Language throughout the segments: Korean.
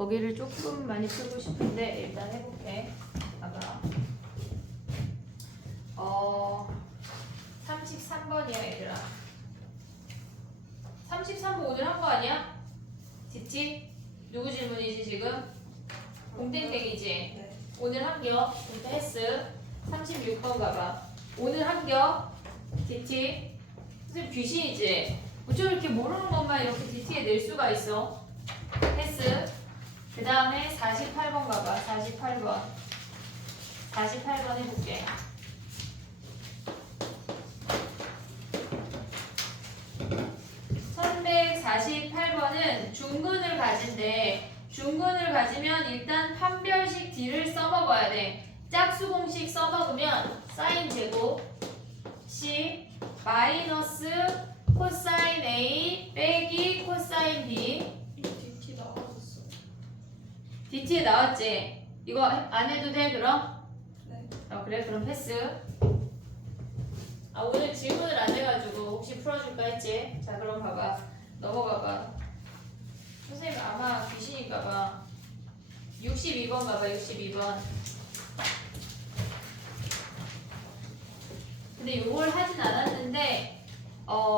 거기를 조금 많이 풀고 싶은데 일단 해볼게. 봐봐. 33번이야 얘들아. 33번 오늘 한 거 아니야? 듣지? 누구 질문이지 지금? 공땡땡이지? 네. 오늘 합격. 일단 했어. 36번 가봐. 오늘 합격. DT. 선생님 귀신이지? 어쩜 이렇게 모르는 것만 이렇게 DT에 낼 수가 있어? 패스. 그 다음에 48번 가봐. 48번. 48번 해볼게. (1148번은) 중근을 가진대. 중근을 가지면 일단 판별식 D를 써먹어야 돼. 짝수 공식 써먹으면 사인 제곱 C 마이너스 코사인 A 빼기 코사인 B. DT 나왔었어. DT에 나왔지? 이거 안 해도 돼 그럼? 네. 그래 그럼 패스. 오늘 질문을 안 해가지고 혹시 풀어줄까 했지? 자 그럼 봐봐. 넘어가봐. 선생님 아마 귀신인가봐. 62번 봐봐. 62번. 근데 요걸 하진 않았는데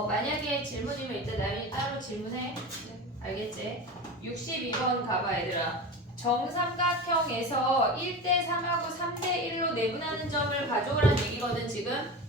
만약에 질문이면 일단 나연이 따로 질문해. 알겠지? 62번 가봐 얘들아. 정삼각형에서 1대3하고 3대1로 내분하는 점을 가져오라는 얘기거든 지금.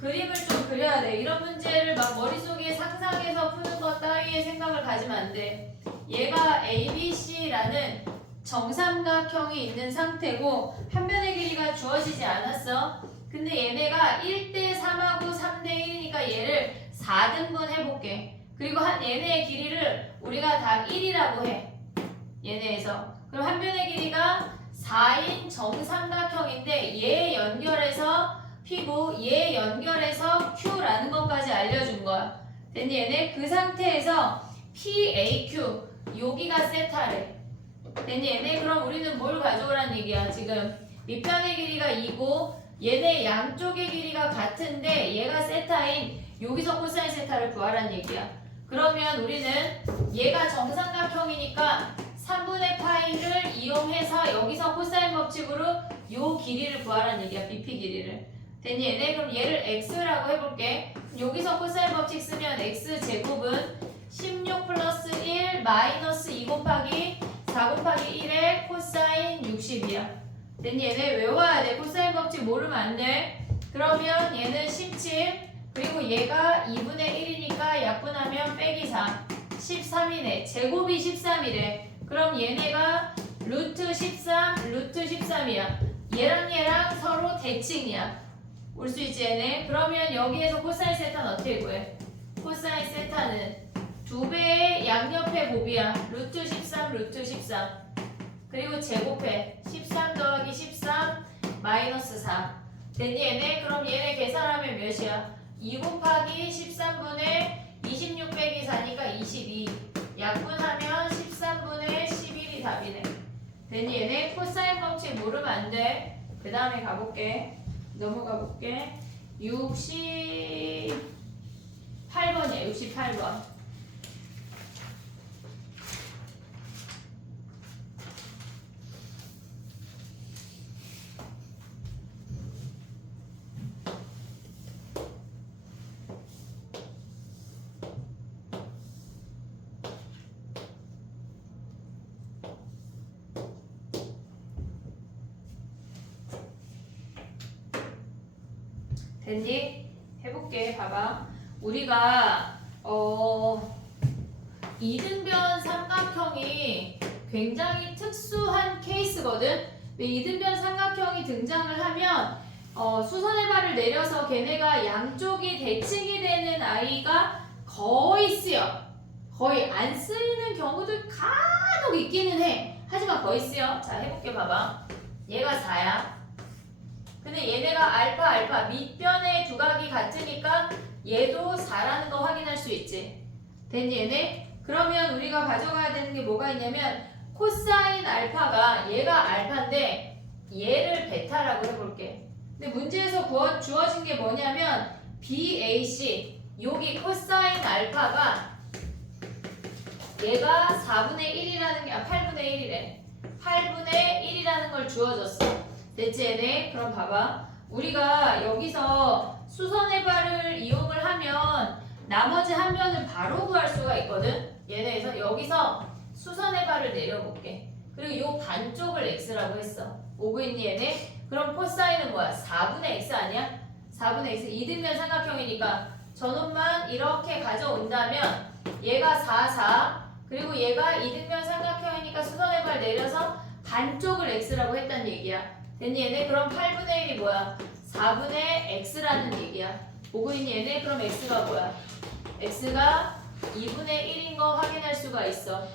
그림을 좀 그려야 돼. 이런 문제를 막 머릿속에 상상해서 푸는 것 따위의 생각을 가지면 안 돼. 얘가 ABC라는 정삼각형이 있는 상태고 한 변의 길이가 주어지지 않았어. 근데 얘네가 1대3하고 3대1이니까 얘를 4등분 해볼게. 그리고 얘네의 길이를 우리가 다 1이라고 해. 얘네에서. 그럼 한 변의 길이가 4인 정삼각형인데 얘 연결해서 P고 얘 연결해서 Q라는 것까지 알려준 거야. 됐니 얘네? 그 상태에서 PAQ 여기가 세타래. 됐니 얘네? 그럼 우리는 뭘 가져오란 얘기야 지금. 밑변의 길이가 2고 얘네 양쪽의 길이가 같은데 얘가 세타인 여기서 코사인 세타를 구하란 얘기야. 그러면 우리는 얘가 정삼각형이니까 3분의 파이를 이용해서 여기서 코사인 법칙으로 요 길이를 구하란 얘기야. BP 길이를. 됐니 얘네? 그럼 얘를 x라고 해볼게. 여기서 코사인 법칙 쓰면 x제곱은 16 플러스 1 마이너스 2 곱하기 4 곱하기 1의 코사인 60이야. 됐니 얘네? 외워야 돼. 코사인 법칙 모르면 안 돼. 그러면 얘는 17 그리고 얘가 2분의 1이니까 약분하면 빼기 4 13이네. 제곱이 13이래. 그럼 얘네가 루트 13 루트 13이야. 얘랑 서로 대칭이야. 올 수 있지 얘네? 그러면 여기에서 코사인 세타는 어떻게 구해? 코사인 세타는 2배의 양옆의 곱이야. 루트 13 루트 13 그리고 제곱해. 13 더하기 13 마이너스 4 됐니 얘네? 그럼 얘네 계산하면 몇이야? 2 곱하기 13분의 26 빼기 4니까 22 약분하면 13분의 11이 답이네. 됐니 얘네? 코사인 법칙 모르면 안 돼. 그 다음에 가볼게. 넘어가 볼게. 68번이야. 68번. 됐니? 해볼게. 봐봐. 우리가 이등변 삼각형이 굉장히 특수한 케이스거든. 이등변 삼각형이 등장을 하면 수선의 발을 내려서 걔네가 양쪽이 대칭이 되는 아이가 거의 쓰여. 거의 안 쓰이는 경우도 간혹 있기는 해. 하지만 거의 쓰여. 자 해볼게. 봐봐. 얘가 4야. 근데 얘네가 알파 밑변의 두각이 같으니까 얘도 4라는 거 확인할 수 있지. 됐니 얘네? 그러면 우리가 가져가야 되는 게 뭐가 있냐면 코사인 알파가 얘가 알파인데 얘를 베타라고 해볼게. 근데 문제에서 주어진 게 뭐냐면 BAC 여기 코사인 알파가 얘가 4분의 1이라는 게 8분의 1이래. 8분의 1이라는 걸 주어졌어. 됐지 얘네? 그럼 봐봐. 우리가 여기서 수선의 발을 이용을 하면 나머지 한 변을 바로 구할 수가 있거든. 얘네에서 여기서 수선의 발을 내려볼게. 그리고 요 반쪽을 x라고 했어. 오고 있니 얘네? 그럼 코사인은 뭐야? 4분의 x 아니야? 4분의 x 이등변 삼각형이니까 저놈만 이렇게 가져온다면 얘가 4, 4 그리고 얘가 이등변 삼각형이니까 수선의 발 내려서 반쪽을 x라고 했단 얘기야. 됐니 얘네? 그럼 8분의 1이 뭐야? 4분의 x라는 얘기야. 보고 있니 얘네? 그럼 x가 뭐야? x가 2분의 1인 거 확인할 수가 있어.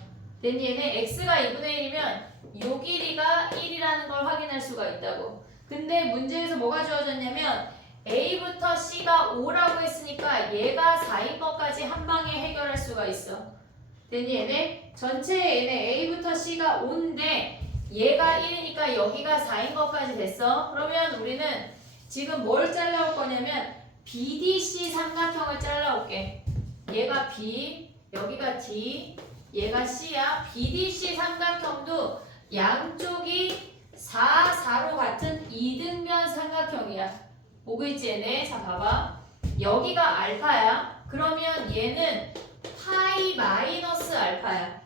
됐니 얘네? x가 2분의 1이면 요 길이가 1이라는 걸 확인할 수가 있다고. 근데 문제에서 뭐가 주어졌냐면 a부터 c가 5라고 했으니까 얘가 4인 것까지 한 방에 해결할 수가 있어. 됐니 얘네? 전체 얘네 a부터 c가 5인데 얘가 1이니까 여기가 4인 것까지 됐어. 그러면 우리는 지금 뭘 잘라올 거냐면 BDC 삼각형을 잘라올게. 얘가 B, 여기가 D, 얘가 C야. BDC 삼각형도 양쪽이 4, 4로 같은 이등변 삼각형이야. 보고 있지 얘네? 자 봐봐. 여기가 알파야. 그러면 얘는 파이 마이너스 알파야.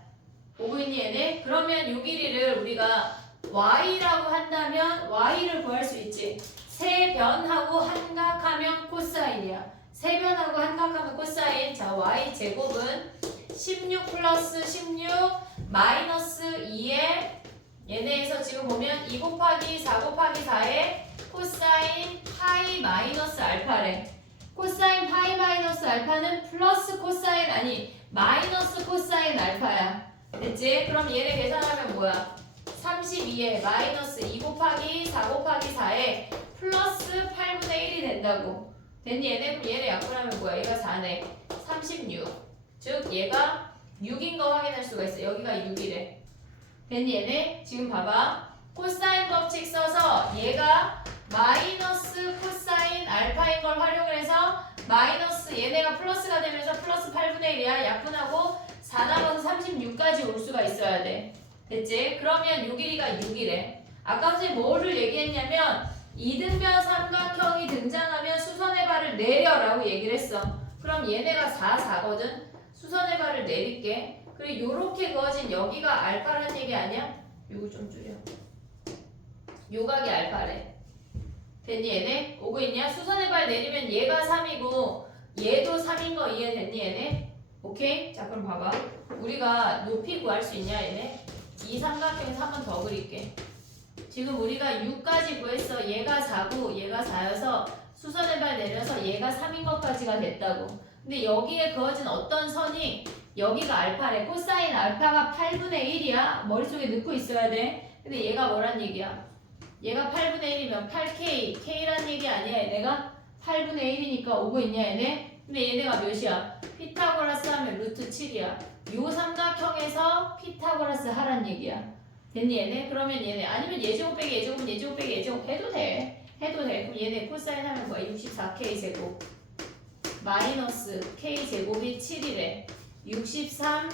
보고 있니 얘네? 그러면 요 길이를 우리가 y라고 한다면 y를 구할 수 있지. 세변하고 한각하면 코사인이야. 세변하고 한각하면 코사인. 자 y 제곱은 16 플러스 16 마이너스 2에 얘네에서 지금 보면 2 곱하기 4 곱하기 4에 코사인 파이 마이너스 알파래. 코사인 파이 마이너스 알파는 플러스 코사인 아니 마이너스 코사인 알파야. 됐지? 그럼 얘네 계산하면 뭐야? 32에 마이너스 2 곱하기 4 곱하기 4에 플러스 8분의 1이 된다고. 됐니 얘네? 그럼 얘네 약분하면 뭐야? 얘가 4네. 36. 즉 얘가 6인 거 확인할 수가 있어. 여기가 6이래. 됐니 얘네? 지금 봐봐. 코사인 법칙 써서 얘가 마이너스 코사인 알파인 걸 활용을 해서 마이너스 얘네가 플러스가 되면서 플러스 8분의 1이야. 약분하고 4 나눠서 36까지 올 수가 있어야 돼. 됐지? 그러면 요 길이가 6이래. 아까 선생님 뭐를 얘기했냐면 이등변 삼각형이 등장하면 수선의 발을 내려라고 얘기를 했어. 그럼 얘네가 4, 4거든? 수선의 발을 내릴게. 그리고 요렇게 그어진 여기가 알파란 얘기 아니야? 요거 좀 줄여. 요 각이 알파래. 됐니 얘네? 오고 있냐? 수선의 발 내리면 얘가 3이고 얘도 3인 거 이해됐니 얘네? 오케이? 자 그럼 봐봐. 우리가 높이 구할 수 있냐 얘네? 이 삼각형에서 한 번 더 그릴게. 지금 우리가 6까지 구했어. 얘가 4고 얘가 4여서 수선의 발 내려서 얘가 3인 것까지가 됐다고. 근데 여기에 그어진 어떤 선이 여기가 알파래. 코사인 알파가 8분의 1이야. 머릿속에 넣고 있어야 돼. 근데 얘가 뭐란 얘기야? 얘가 8분의 1이면 8K, K란 얘기 아니야 얘네가? 8분의 1이니까 오고 있냐 얘네? 근데 얘네가 몇이야? 피타고라스 하면 루트 7이야. 요 삼각형에서 피타고라스 하란 얘기야. 됐니 얘네? 그러면 얘네 아니면 예제곱 빼기 예제곱 예제곱 빼기 예제곱 해도 돼. 해도 돼. 그럼 얘네 코사인 하면 뭐야? 64K 제곱 마이너스 K 제곱이 7이래. 63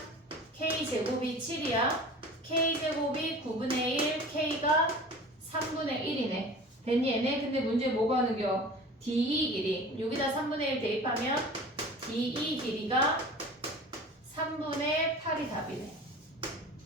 K 제곱이 7이야. K 제곱이 9분의 1 K가 3분의 1이네. 됐니 얘네? 근데 문제 뭐가 하는겨? DE 길이. 여기다 3분의 1 대입하면 DE 길이가 3분의 8이 답이네.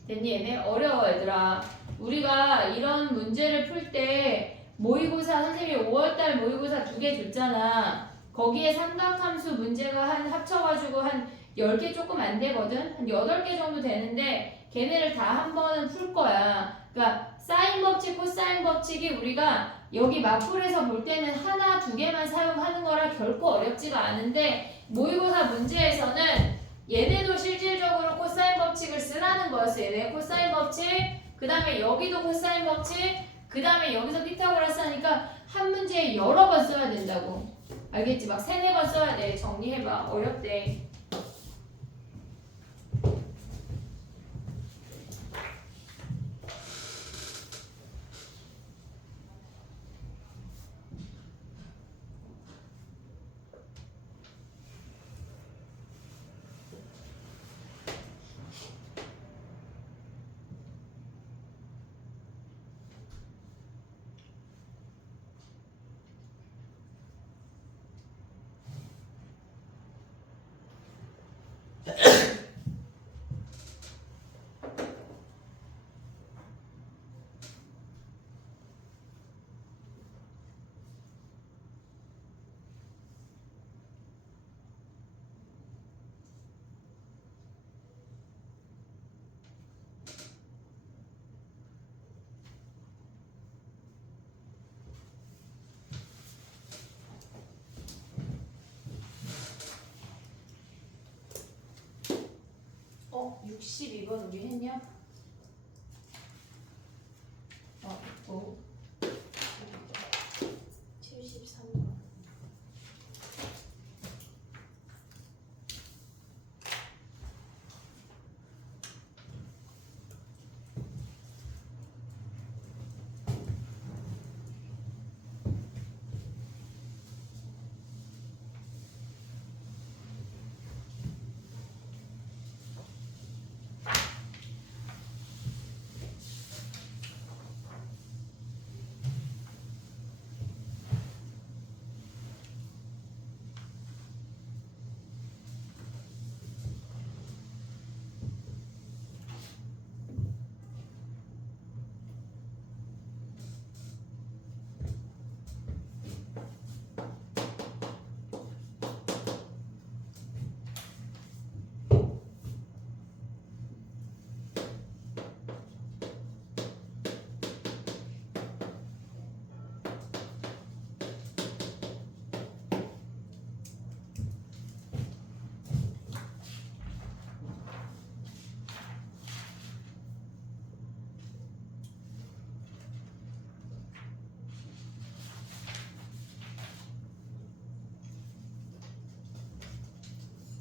됐니 얘네? 어려워 얘들아. 우리가 이런 문제를 풀 때 모의고사 선생님이 5월달 모의고사 2개 줬잖아. 거기에 삼각함수 문제가 한 합쳐가지고 한 10개 조금 안 되거든? 한 8개 정도 되는데 걔네를 다 한 번은 풀 거야. 그러니까 사인 법칙, 코사인 법칙이 우리가 여기 맞풀에서 볼 때는 하나, 두 개만 사용하는 거라 결코 어렵지가 않은데 모의고사 문제에서는 얘네도 실질적으로 코사인 법칙을 쓰라는 거였어. 얘네 코사인 법칙, 그 다음에 여기도 코사인 법칙, 그 다음에 여기서 피타고라스 하니까 한 문제에 여러 번 써야 된다고. 알겠지? 막 3, 4번 써야 돼. 정리해봐. 어렵대. 62번 우리 했냐? 또 73번.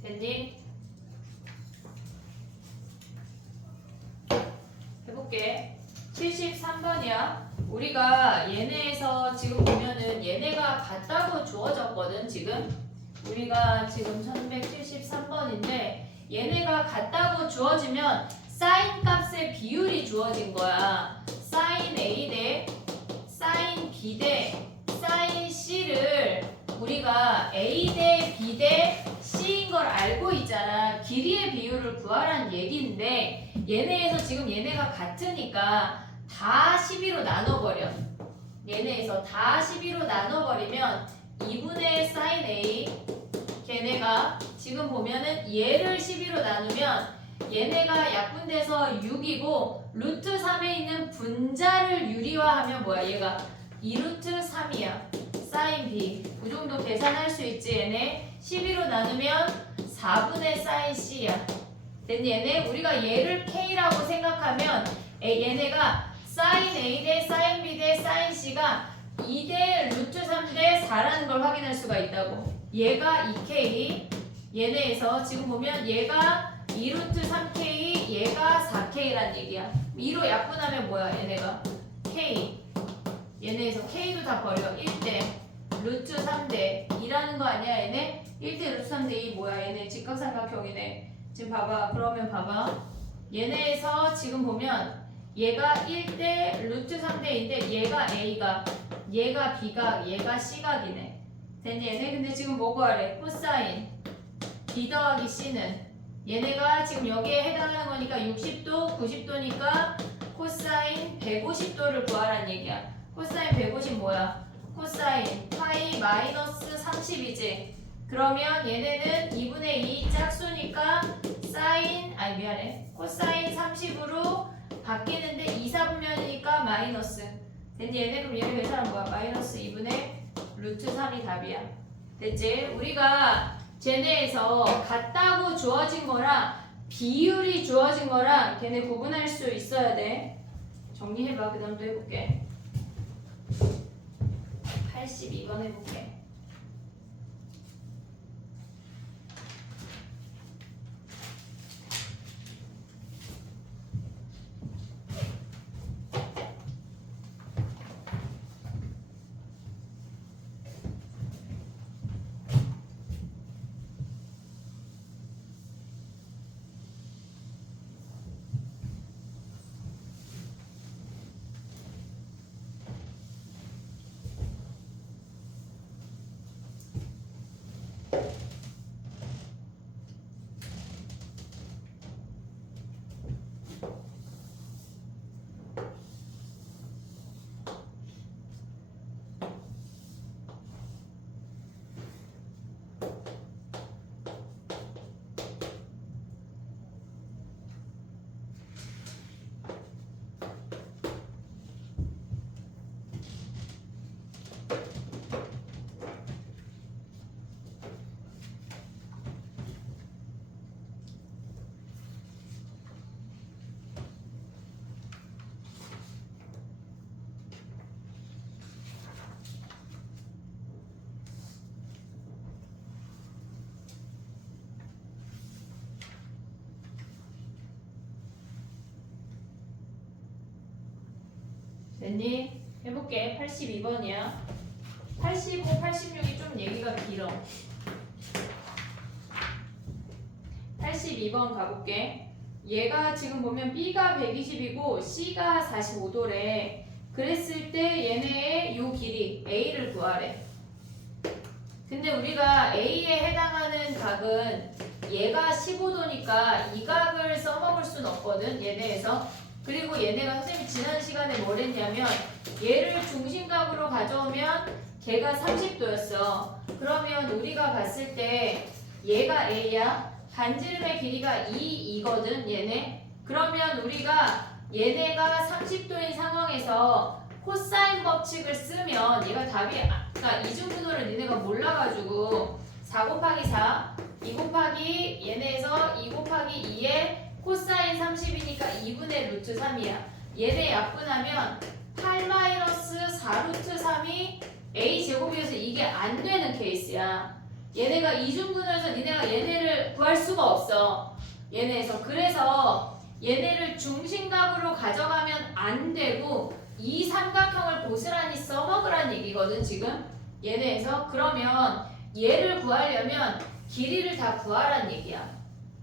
됐니? 해볼게. 73번이야. 우리가 얘네에서 지금 보면은 얘네가 같다고 주어졌거든. 지금 우리가 지금 1173번인데 얘네가 같다고 주어지면 사인 값의 비율이 주어진 거야. 사인 A 대 사인 B 대 사인 C를 우리가 A 대 B 대 C인 걸 알고 있잖아. 길이의 비율을 구하라는 얘기인데 얘네에서 지금 얘네가 같으니까 다 12로 나눠버려. 얘네에서 다 12로 나눠버리면 2분의 사인 A 걔네가 지금 보면은 얘를 12로 나누면 얘네가 약분돼서 6이고 루트 3에 있는 분자를 유리화하면 뭐야? 얘가 2루트 3이야. 사인 B. 그 정도 계산할 수 있지. 얘네 12로 나누면 4분의 사인 C야. 됐니? 얘네 우리가 얘를 K라고 생각하면 얘네가 사인 A 대 사인 B 대 사인 C가 2 대 루트 3 대 4라는 걸 확인할 수가 있다고. 얘가 2K 얘네에서 지금 보면 얘가 2루트 3K 얘가 4K란 얘기야. 2로 약분하면 뭐야? 얘네가 K 얘네에서 K도 다 버려. 1대 루트 3대 2라는 거 아니야? 얘네 1대 루트 3대 2 뭐야? 얘네 직각삼각형이네. 지금 봐봐. 그러면 봐봐. 얘네에서 지금 보면 얘가 1대 루트 3대 2인데 얘가 A가 얘가 B각 얘가 C각이네. 됐니? 얘네 근데 지금 뭐 구하래? 코사인 B 더하기 C는 얘네가 지금 여기에 해당하는 거니까 60도 90도니까 코사인 150도를 구하라는 얘기야. 코사인 150 뭐야? 코사인 파이 마이너스 30이지. 그러면 얘네는 2분의 2 짝수니까 사인 아니 미안해 코사인 30으로 바뀌는데 2, 4분면이니까 마이너스. 됐니? 얘네 그럼 얘를 계산하면 뭐야? 마이너스 2분의 루트 3이 답이야. 됐지? 우리가 쟤네에서 같다고 주어진 거랑 비율이 주어진 거랑 걔네 구분할 수 있어야 돼. 정리해봐. 그 다음 또 해볼게. 82번 해볼게. 됐니? 해볼게. 82번이야. 85, 86이 좀 얘기가 길어. 82번 가볼게. 얘가 지금 보면 B가 120이고 C가 45도래. 그랬을 때 얘네의 요 길이 A를 구하래. 근데 우리가 A에 해당하는 각은 얘가 15도니까 이 각을 써먹을 순 없거든, 얘네에서. 그리고 얘네가 선생님이 지난 시간에 뭘 했냐면 얘를 중심각으로 가져오면 걔가 30도였어. 그러면 우리가 봤을 때 얘가 A야. 반지름의 길이가 2이거든, 얘네. 그러면 우리가 얘네가 30도인 상황에서 코사인 법칙을 쓰면 얘가 답이, 그러니까 이중분호를 니네가 몰라가지고 4 곱하기 4, 2 곱하기 얘네에서 2 곱하기 2에 코사인 30이니까 2분의 루트 3이야. 얘네 약분하면 8 마이너스 4 루트 3이 A제곱이어서 이게 안 되는 케이스야. 얘네가 이중분호에서 니네가 얘네를 구할 수가 없어. 얘네에서. 그래서 얘네를 중심각으로 가져가면 안 되고 이 삼각형을 고스란히 써먹으란 얘기거든, 지금. 얘네에서. 그러면 얘를 구하려면 길이를 다 구하란 얘기야.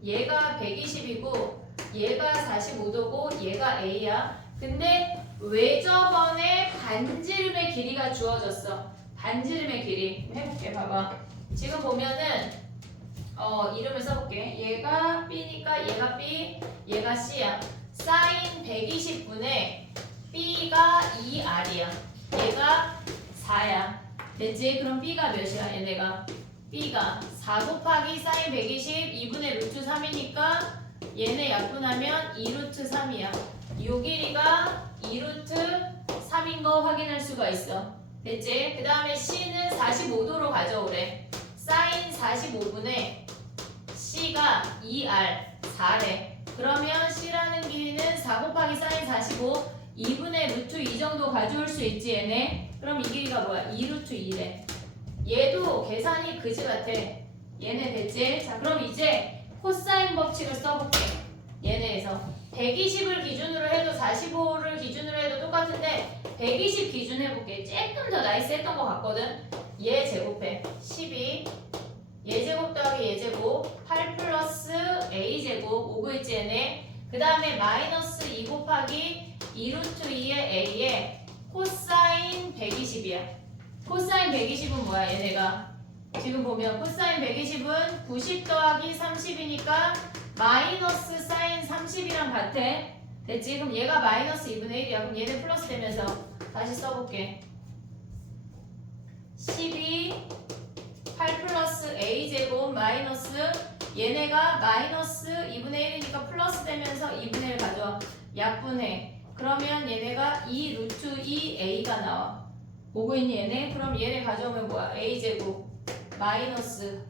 얘가 120이고 얘가 45도고 얘가 A야. 근데 왜 저번에 반지름의 길이가 주어졌어? 반지름의 길이. 해볼게, 봐봐. 지금 보면은 이름을 써볼게. 얘가 B니까 얘가 B, 얘가 C야. 사인 120분의 B가 2R이야. 얘가 4야. 됐지? 그럼 B가 몇이야? 얘네가 B가 4 곱하기 사인 120 2분의 루트 3이니까 얘네 약분하면 2루트 3이야. 요 길이가 2루트 3인 거 확인할 수가 있어. 됐지? 그 다음에 C는 45도로 가져오래. 사인 45분의 C가 2R 4래. 그러면 C라는 길이는 4 곱하기 사인 45 2분의 루트 2 정도 가져올 수 있지, 얘네. 그럼 이 길이가 뭐야? 2루트 2래. 얘도 계산이 그지 같아. 얘네 됐지? 자, 그럼 이제 코사인 법칙을 써볼게. 얘네에서 120을 기준으로 해도 45를 기준으로 해도 똑같은데 120 기준 해볼게. 조금 더 나이스했던 것 같거든. 얘 제곱해 12, 얘 제곱 더하기 얘 제곱 8 플러스 A 제곱 오고 있지, 얘네. 그 다음에 마이너스 2 곱하기 2루트 2의 A에 코사인 120이야. 코사인 120은 뭐야, 얘네가? 지금 보면 코사인 120은 90 더하기 30이니까 마이너스 사인 30이랑 같아. 됐지? 그럼 얘가 마이너스 2분의 1이야. 그럼 얘는 플러스 되면서 다시 써볼게. 12 8 플러스 A제곱 마이너스 얘네가 마이너스 2분의 1이니까 플러스 되면서 2분의 1 가져와. 약분해. 그러면 얘네가 2 루트 2A가 나와. 보고 있니, 얘네? 그럼 얘네 가져오면 뭐야? A제곱 마이너스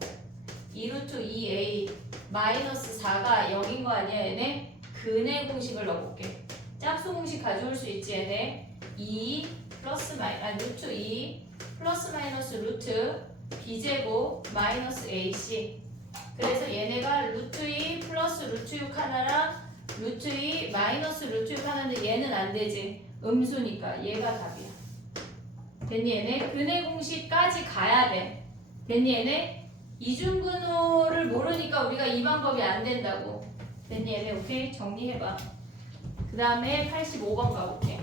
2 루트 2A 마이너스 4가 0인 거 아니야, 얘네? 근의 공식을 넣어볼게. 짝수 공식 가져올 수 있지, 얘네? 2 플러스 루트 2 플러스 마이너스 루트 B제곱 마이너스 AC. 그래서 얘네가 루트 2 플러스 루트 6 하나랑 루트 2 마이너스 루트 6 하나인데 얘는 안 되지. 음수니까 얘가 답이야. 됐니, 얘네? 근의 공식까지 가야 돼. 됐니, 얘네? 이중분호를 모르니까 우리가 이 방법이 안 된다고. 됐니, 얘네? 오케이? 정리해봐. 그 다음에 85번 가볼게.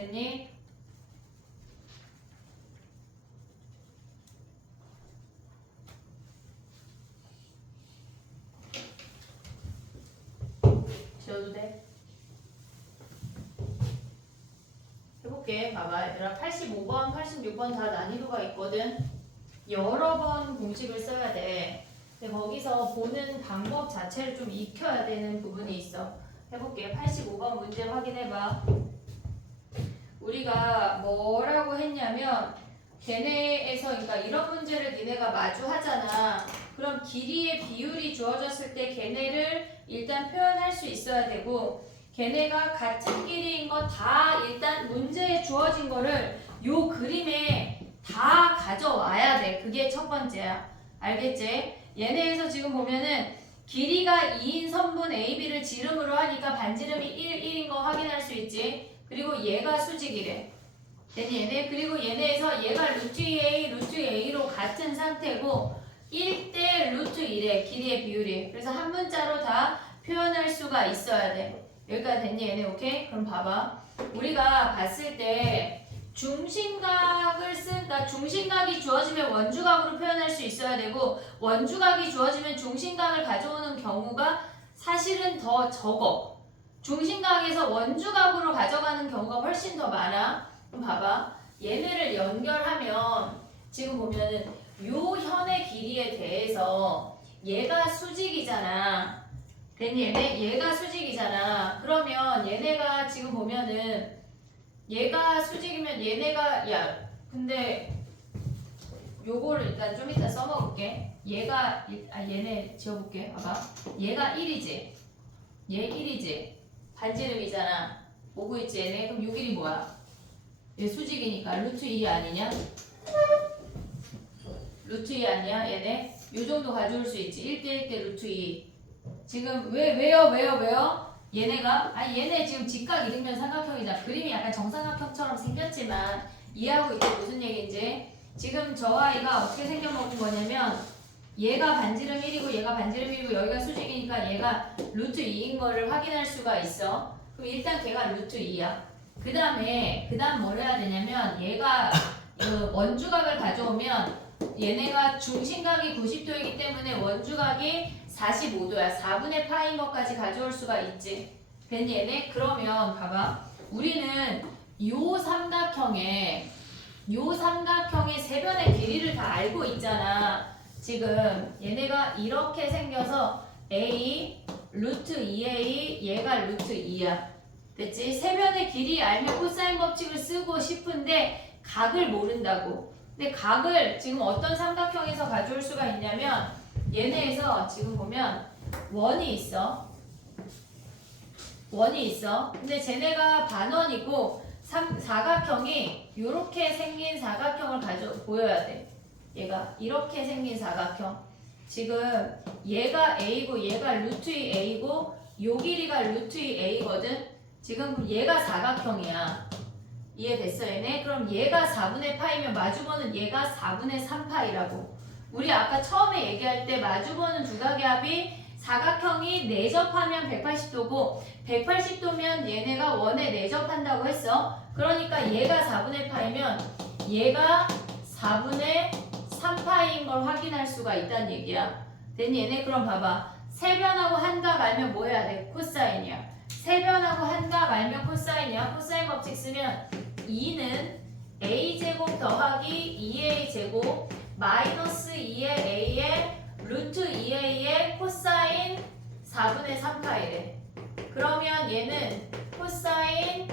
됐니? 지워도 돼? 해볼게. 봐봐 얘들아, 85번, 86번 다 난이도가 있거든. 여러 번 공식을 써야 돼. 근데 거기서 보는 방법 자체를 좀 익혀야 되는 부분이 있어. 해볼게. 85번 문제 확인해봐. 우리가 뭐라고 했냐면 걔네에서, 그러니까 이런 문제를 니네가 마주하잖아. 그럼 길이의 비율이 주어졌을 때 걔네를 일단 표현할 수 있어야 되고, 걔네가 같은 길이인 거 다 일단 문제에 주어진 거를 요 그림에 다 가져와야 돼. 그게 첫 번째야. 알겠지? 얘네에서 지금 보면은 길이가 2인 선분 AB를 지름으로 하니까 반지름이 1인 거 확인할 수 있지. 그리고 얘가 수직이래. 됐니 얘네? 그리고 얘네에서 얘가 루트 2A, 루트 A로 같은 상태고 1대 루트 1의 길이의 비율이. 그래서 한 문자로 다 표현할 수가 있어야 돼. 여기까지 됐니 얘네? 오케이? 그럼 봐봐. 우리가 봤을 때 중심각을 그러니까 중심각이 주어지면 원주각으로 표현할 수 있어야 되고, 원주각이 주어지면 중심각을 가져오는 경우가 사실은 더 적어. 중심각에서 원주각으로 가져가는 경우가 훨씬 더 많아. 그럼 봐봐. 얘네를 연결하면 지금 보면은 요 현의 길이에 대해서 얘가 수직이잖아. 됐니 얘네? 얘가 수직이잖아. 그러면 얘네가 지금 보면은 얘가 수직이면 얘네가, 야 근데 요거를 일단 좀 이따 써먹을게. 얘가 얘네 지워볼게. 봐봐. 얘가 1이지. 얘 1이지. 반지름이잖아. 오고 있지 얘네. 그럼 요 길이 뭐야? 얘 수직이니까 루트 2 아니냐? 루트 2 아니야 얘네? 요 정도 가져올 수 있지. 1대 1대 루트 2. 지금 왜요? 얘네가, 얘네 지금 직각 이등변 삼각형이잖아. 그림이 약간 정삼각형처럼 생겼지만 이해하고 있지 무슨 얘기인지. 지금 저 아이가 어떻게 생겨먹은 거냐면 얘가 반지름 1이고 얘가 반지름 1이고 여기가 수직이니까 얘가 루트 2인 거를 확인할 수가 있어. 그럼 일단 걔가 루트 2야. 그 다음 뭘 해야 되냐면 얘가 그 원주각을 가져오면 얘네가 중심각이 90도이기 때문에 원주각이 45도야. 4분의 파인 것까지 가져올 수가 있지. 됐니 얘네? 그러면 봐봐. 우리는 요 삼각형의 세 변의 길이를 다 알고 있잖아. 지금 얘네가 이렇게 생겨서 A, 루트 2A, 얘가 루트 2야. 됐지? 세 변의 길이 알면 코사인 법칙을 쓰고 싶은데 각을 모른다고. 근데 각을 지금 어떤 삼각형에서 가져올 수가 있냐면 얘네에서 지금 보면 원이 있어. 근데 쟤네가 반원이고 사각형이 이렇게 생긴 사각형을 보여야 돼. 얘가 이렇게 생긴 사각형. 지금 얘가 A고 얘가 루트 2A고 요 길이가 루트 2A거든. 지금 얘가 사각형이야. 이해됐어 얘네? 그럼 얘가 4분의 파이면 마주보는 얘가 4분의 3파이라고. 우리 아까 처음에 얘기할 때 마주보는 두 각의 합이 사각형이 내접하면 180도고 180도면 얘네가 원에 내접한다고 했어. 그러니까 얘가 4분의 파이면 얘가 4분의 3파이인 걸 확인할 수가 있다는 얘기야. 됐니 얘네? 그럼 봐봐. 세변하고 한각 알면 뭐 해야 돼? 코사인이야. 세변하고 한각 알면 코사인이야. 코사인 법칙 쓰면 2는 a제곱 더하기 2a제곱 마이너스 2의 a의 루트 2a의 코사인 4분의 3파이래. 그러면 얘는 코사인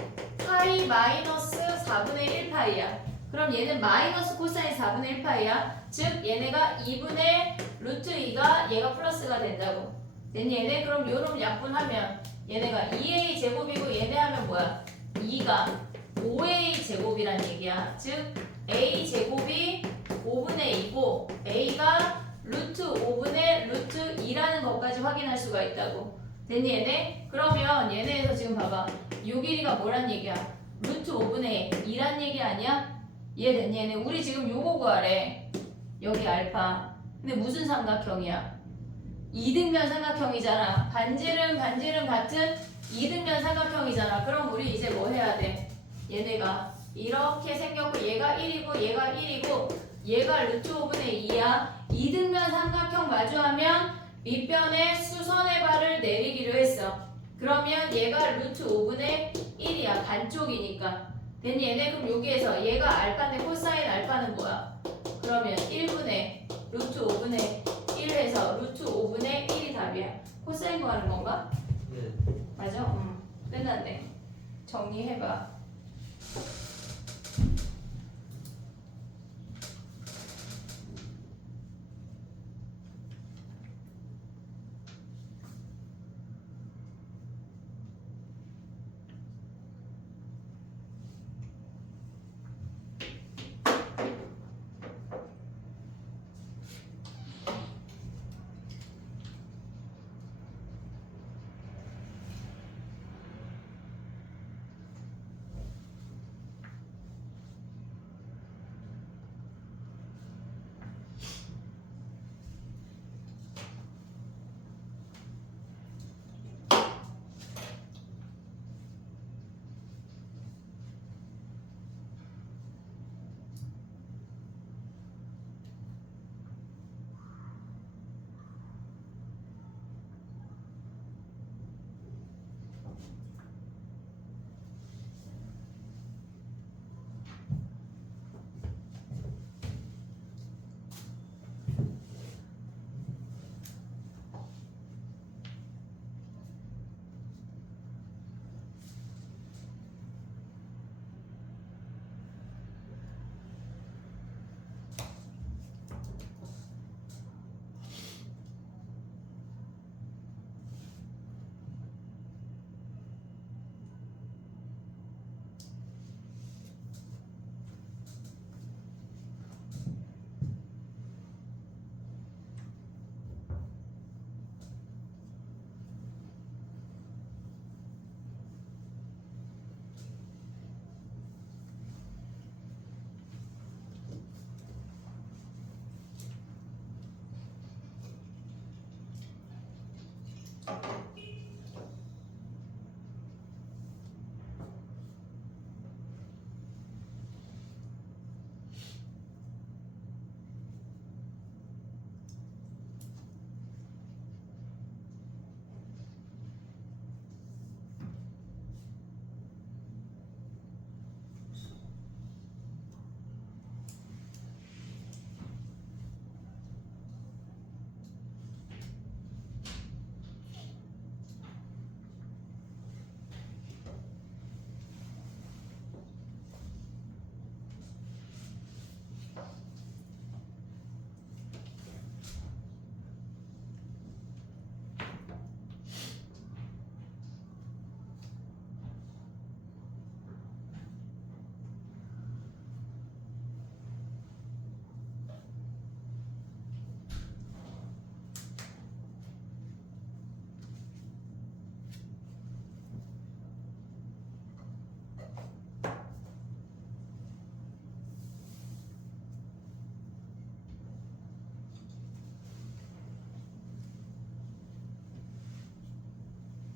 파이 마이너스 4분의 1파이야. 그럼 얘는 마이너스 코사인 4분의 1파이야. 즉 얘네가 2분의 루트 2가 얘가 플러스가 된다고. 됐니 얘네? 그럼 요놈 약분하면 얘네가 2a 제곱이고 얘네 하면 뭐야? 2가 5a 제곱이란 얘기야. 즉 a 제곱이 5분의 2고 a가 루트 5분의 루트 2라는 것까지 확인할 수가 있다고. 됐니 얘네? 그러면 얘네에서 지금 봐봐. 요 길이가 뭐란 얘기야? 루트 5분의 2란 얘기 아니야? 이해됐니 얘네? 우리 지금 요거 구하래. 여기 알파. 근데 무슨 삼각형이야? 이등변 삼각형이잖아. 반지름 같은 이등변 삼각형이잖아. 그럼 우리 이제 뭐 해야 돼? 얘네가 이렇게 생겼고 얘가 1이고 얘가 1이고 얘가 루트 5분의 2야. 이등변 삼각형 마주하면 밑변에 수선의 발을 내리기로 했어. 그러면 얘가 루트 5분의 1이야. 반쪽이니까. 됐니? 얘네 그럼 여기에서 얘가 알파인데 코사인 알파는 뭐야? 그러면 1분의 루트 5분의 1 해서 루트 5분의 1이 답이야. 코사인 구하는 건가? 네. 맞아? 끝났네. 정리해봐.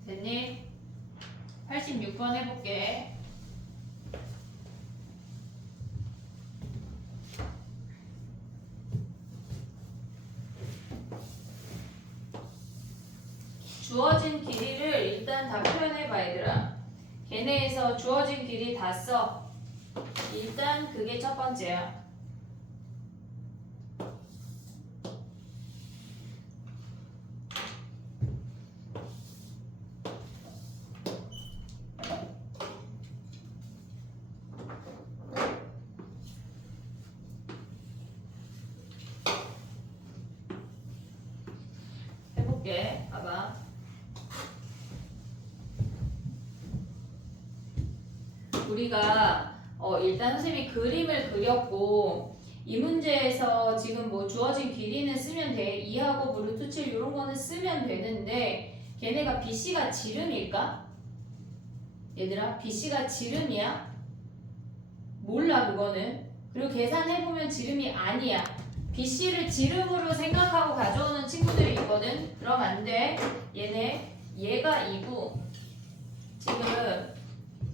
됐니? 86번 해볼게. 주어진 길이를 일단 다 표현해봐 얘들아. 걔네에서 주어진 길이 다 써. 일단 그게 첫 번째야. 해볼게. 봐봐. 우리가 일단 선생님이 그림을 그렸고 이 문제에서 지금 뭐 주어진 길이는 쓰면 돼. 2하고 뭐 루트 7 이런 거는 쓰면 되는데 걔네가 BC가 지름일까? 얘들아 BC가 지름이야? 몰라 그거는. 그리고 계산해보면 지름이 아니야. BC를 지름으로 생각하고 가져오는 친구들이 있거든. 그럼 안 돼. 얘가 2고 지금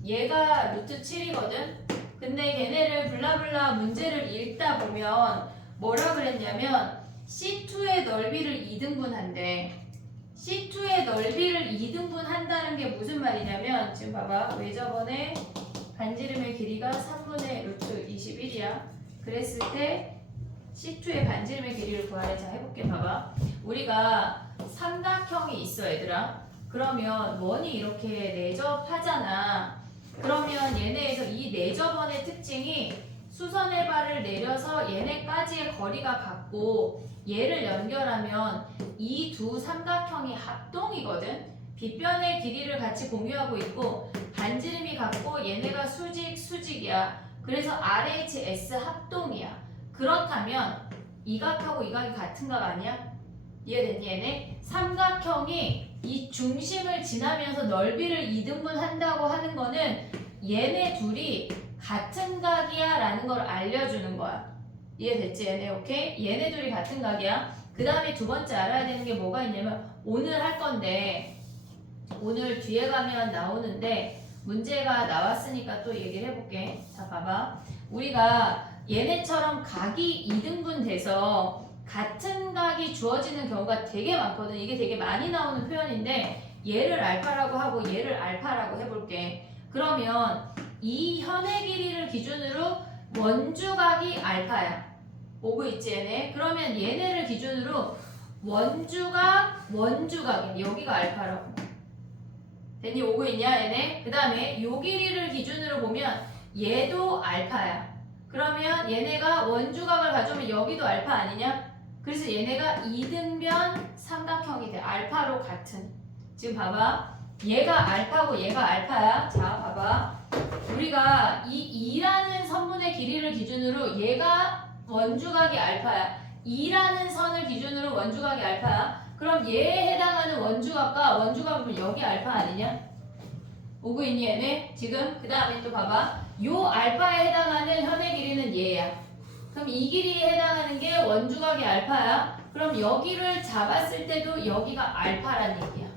얘가 루트 7이거든. 근데 걔네를 블라블라 문제를 읽다 보면 뭐라 그랬냐면 C2의 넓이를 2등분한대. C2의 넓이를 2등분 한다는 게 무슨 말이냐면 지금 봐봐. 외접원의 반지름의 길이가 3분의 루트 21이야. 그랬을 때 C2의 반지름의 길이를 구하래. 자, 해볼게. 봐봐. 우리가 삼각형이 있어, 얘들아. 그러면 원이 이렇게 내접하잖아. 그러면 얘네에서 이 내접원의 특징이 수선의 발을 내려서 얘네까지의 거리가 같고 얘를 연결하면 이 두 삼각형이 합동이거든. 빗변의 길이를 같이 공유하고 있고 반지름이 같고 얘네가 수직이야. 그래서 RHS 합동이야. 그렇다면 이 각하고 이 각이 같은 각 아니야? 이해됐니 얘네? 삼각형이 이 중심을 지나면서 넓이를 2등분 한다고 하는 거는 얘네 둘이 같은 각이야 라는 걸 알려주는 거야. 이해됐지 얘네? 오케이? 얘네 둘이 같은 각이야. 그 다음에 두 번째 알아야 되는 게 뭐가 있냐면 오늘 할 건데 오늘 뒤에 가면 나오는데 문제가 나왔으니까 또 얘기를 해볼게. 자 봐봐. 우리가 얘네처럼 각이 2등분 돼서 같은 각이 주어지는 경우가 되게 많거든. 이게 되게 많이 나오는 표현인데 얘를 알파라고 하고 얘를 알파라고 해볼게. 그러면 이 현의 길이를 기준으로 원주각이 알파야. 오고 있지 얘네? 그러면 얘네를 기준으로 원주각이야. 여기가 알파라고. 됐니? 오고 있냐 얘네? 그 다음에 요 길이를 기준으로 보면 얘도 알파야. 그러면 얘네가 원주각을 가져오면 여기도 알파 아니냐? 그래서 얘네가 이등변 삼각형이 돼. 알파로 같은. 지금 봐봐. 얘가 알파고 얘가 알파야. 자 봐봐. 우리가 이 2라는 선분의 길이를 기준으로 얘가 원주각이 알파야. 2라는 선을 기준으로 원주각이 알파야. 그럼 얘에 해당하는 원주각과 원주각을 보면 여기 알파 아니냐? 오고 있니 얘네? 지금 그 다음에 또 봐봐. 요 알파에 해당하는 현의 길이는 얘야. 그럼 이 길이에 해당하는 게 원주각이 알파야. 그럼 여기를 잡았을 때도 여기가 알파란 얘기야.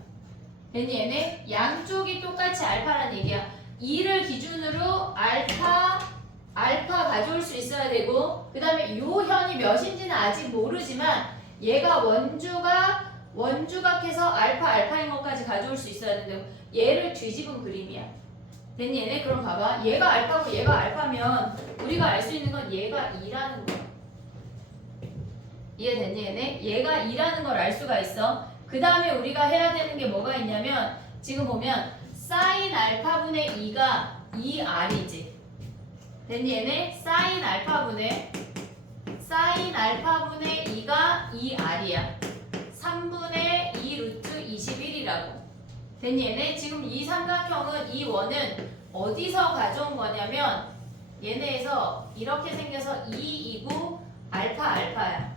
됐니 얘네? 양쪽이 똑같이 알파란 얘기야. 2를 기준으로 알파 가져올 수 있어야 되고 그 다음에 요 현이 몇인지는 아직 모르지만 얘가 원주각해서 알파인 것까지 가져올 수 있어야 되고 얘를 뒤집은 그림이야. 됐니 얘네? 그럼 봐봐. 얘가 알파고 얘가 알파면 우리가 알 수 있는 건 얘가 2라는 거야. 이해됐니 얘네? 얘가 2라는 걸 알 수가 있어. 그 다음에 우리가 해야 되는 게 뭐가 있냐면 지금 보면 사인 알파분의 2가 2r이지. 됐니 얘네? 사인 알파분의 2가 2r이야. 3분의 2 루트 21이라고. 됐니 얘네? 지금 이 삼각형은 이 원은 어디서 가져온 거냐면 얘네에서 이렇게 생겨서 2이고 알파야.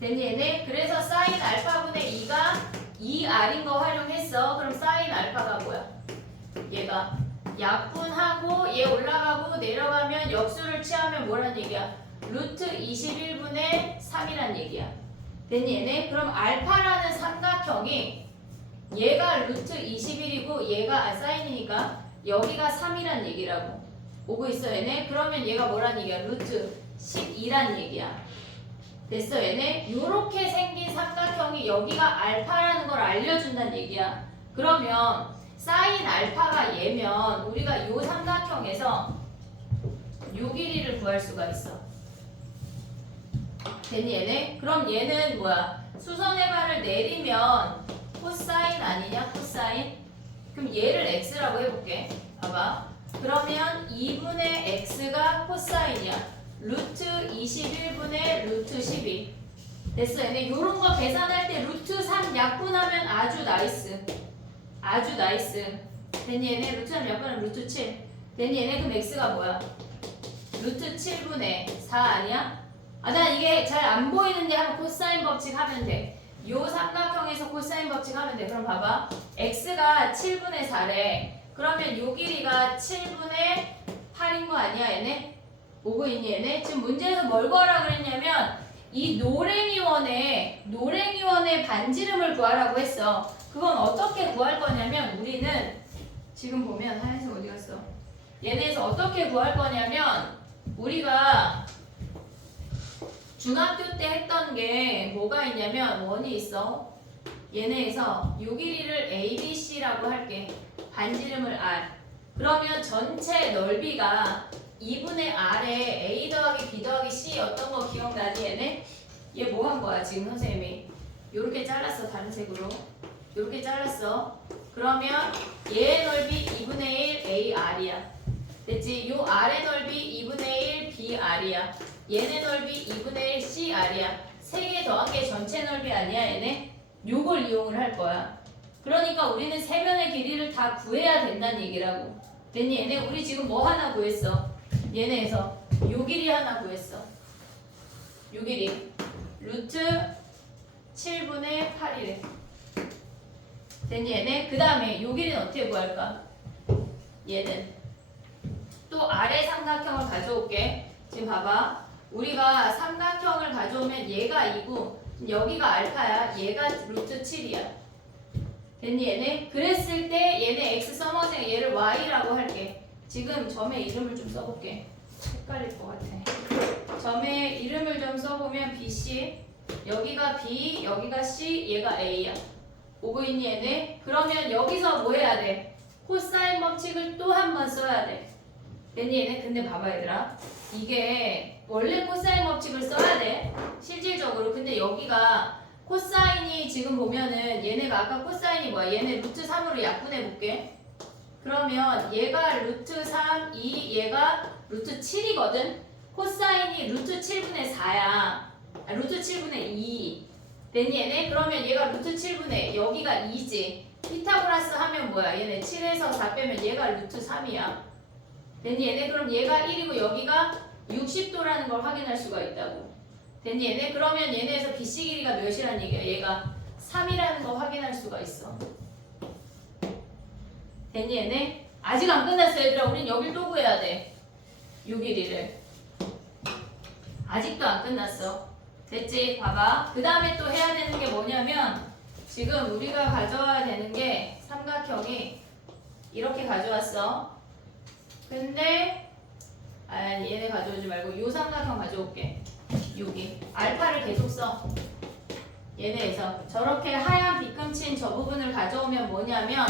됐니 얘네? 그래서 사인 알파분의 2가 2r인 거 활용했어. 그럼 사인 알파가 뭐야? 얘가 약분하고 얘 올라가고 내려가면 역수를 취하면 뭐란 얘기야? 루트 21분의 3이란 얘기야. 됐니 얘네? 그럼 알파라는 삼각형이 얘가 루트 21이고 얘가 사인이니까 여기가 3이란 얘기라고. 오고 있어 얘네? 그러면 얘가 뭐란 얘기야? 루트 12란 얘기야. 됐어 얘네? 요렇게 생긴 삼각형이 여기가 알파라는 걸 알려준다는 얘기야. 그러면 사인 알파가 얘면 우리가 요 삼각형에서 요 길이를 구할 수가 있어. 됐니 얘네? 그럼 얘는 뭐야? 수선의 발을 내리면 코사인 아니냐? 코사인? 그럼 얘를 x라고 해볼게. 봐봐. 그러면 2분의 x가 코사인이야. 루트 21분의 루트 12. 됐어 얘네? 요런 거 계산할 때 루트 3 약분하면 아주 나이스. 됐니 얘네? 루트 3 약분하면 루트 7. 됐니 얘네? 그럼 x가 뭐야? 루트 7분의 4 아니야? 난 이게 잘 안 보이는데 한번 코사인 법칙 하면 돼. 요 삼각형에서 코사인 법칙 하면 돼. 그럼 봐봐. x가 7분의 4래. 그러면 요 길이가 7분의 8인 거 아니야 얘네? 오고 있니 얘네? 지금 문제에서 뭘 구하라 그랬냐면 이 노랭이원의 반지름을 구하라고 했어. 그건 어떻게 구할 거냐면 우리는 지금 보면 하얀색 어디 갔어? 얘네에서 어떻게 구할 거냐면 우리가 중학교 때 했던 게 뭐가 있냐면 원이 있어. 얘네에서 611을 ABC라고 할게. 반지름을 R. 그러면 전체 넓이가 2분의 R에 A 더하기 B 더하기 C 어떤 거 기억나니 얘네? 얘 뭐 한 거야 지금 선생님이? 요렇게 잘랐어 다른 색으로. 요렇게 잘랐어. 그러면 얘의 넓이 2분의 1 AR이야. 됐지? 요 R의 넓이 2분의 1 BR이야. 얘네 넓이 2분의 1 CR이야. 세 개 더한 게 전체 넓이 아니야 얘네? 요걸 이용을 할 거야. 그러니까 우리는 세 면의 길이를 다 구해야 된다는 얘기라고. 됐니? 얘네 우리 지금 뭐 하나 구했어? 얘네에서 요 길이 하나 구했어. 요 길이 루트 7분의 8이래. 됐니? 얘네? 그 다음에 요 길이는 어떻게 구할까? 얘는 또 아래 삼각형을 가져올게. 지금 봐봐. 우리가 삼각형을 가져오면 얘가 2고 여기가 알파야. 얘가 루트 7이야. 됐니 얘네? 그랬을 때 얘네 x 써머지가 얘를 y라고 할게. 지금 점의 이름을 좀 써볼게. 헷갈릴 것 같아. 점의 이름을 좀 써보면 BC, 여기가 B, 여기가 C, 얘가 A야. 오고 있니 얘네? 그러면 여기서 뭐 해야 돼? 코사인 법칙을 또 한 번 써야 돼. 됐니 얘네? 근데 봐봐 얘들아. 이게 원래 코사인 법칙을 써야 돼. 실질적으로. 근데 여기가 코사인이 지금 보면은 얘네가 아까 코사인이 뭐야? 얘네 루트 3으로 약분해 볼게. 그러면 얘가 루트 3, 2, 얘가 루트 7이거든? 코사인이 루트 7분의 4야. 루트 7분의 2. 됐니 얘네? 그러면 얘가 루트 7분의 여기가 2지. 피타고라스 하면 뭐야? 얘네 7에서 4 빼면 얘가 루트 3이야. 됐니 얘네? 그럼 얘가 1이고 여기가 60도라는 걸 확인할 수가 있다고. 됐니 얘네? 그러면 얘네에서 BC 길이가 몇이라는 얘기야? 얘가 3이라는 거 확인할 수가 있어. 됐니 얘네? 아직 안 끝났어 얘들아. 우린 여길 또 구해야 돼. 요 길이를. 아직도 안 끝났어. 됐지? 봐봐. 그 다음에 또 해야 되는 게 뭐냐면 지금 우리가 가져와야 되는 게 삼각형이 이렇게 가져왔어. 근데 아니 얘네 가져오지 말고 요 삼각형 가져올게. 여기 알파를 계속 써. 얘네에서 저렇게 하얀 빗금친 저 부분을 가져오면 뭐냐면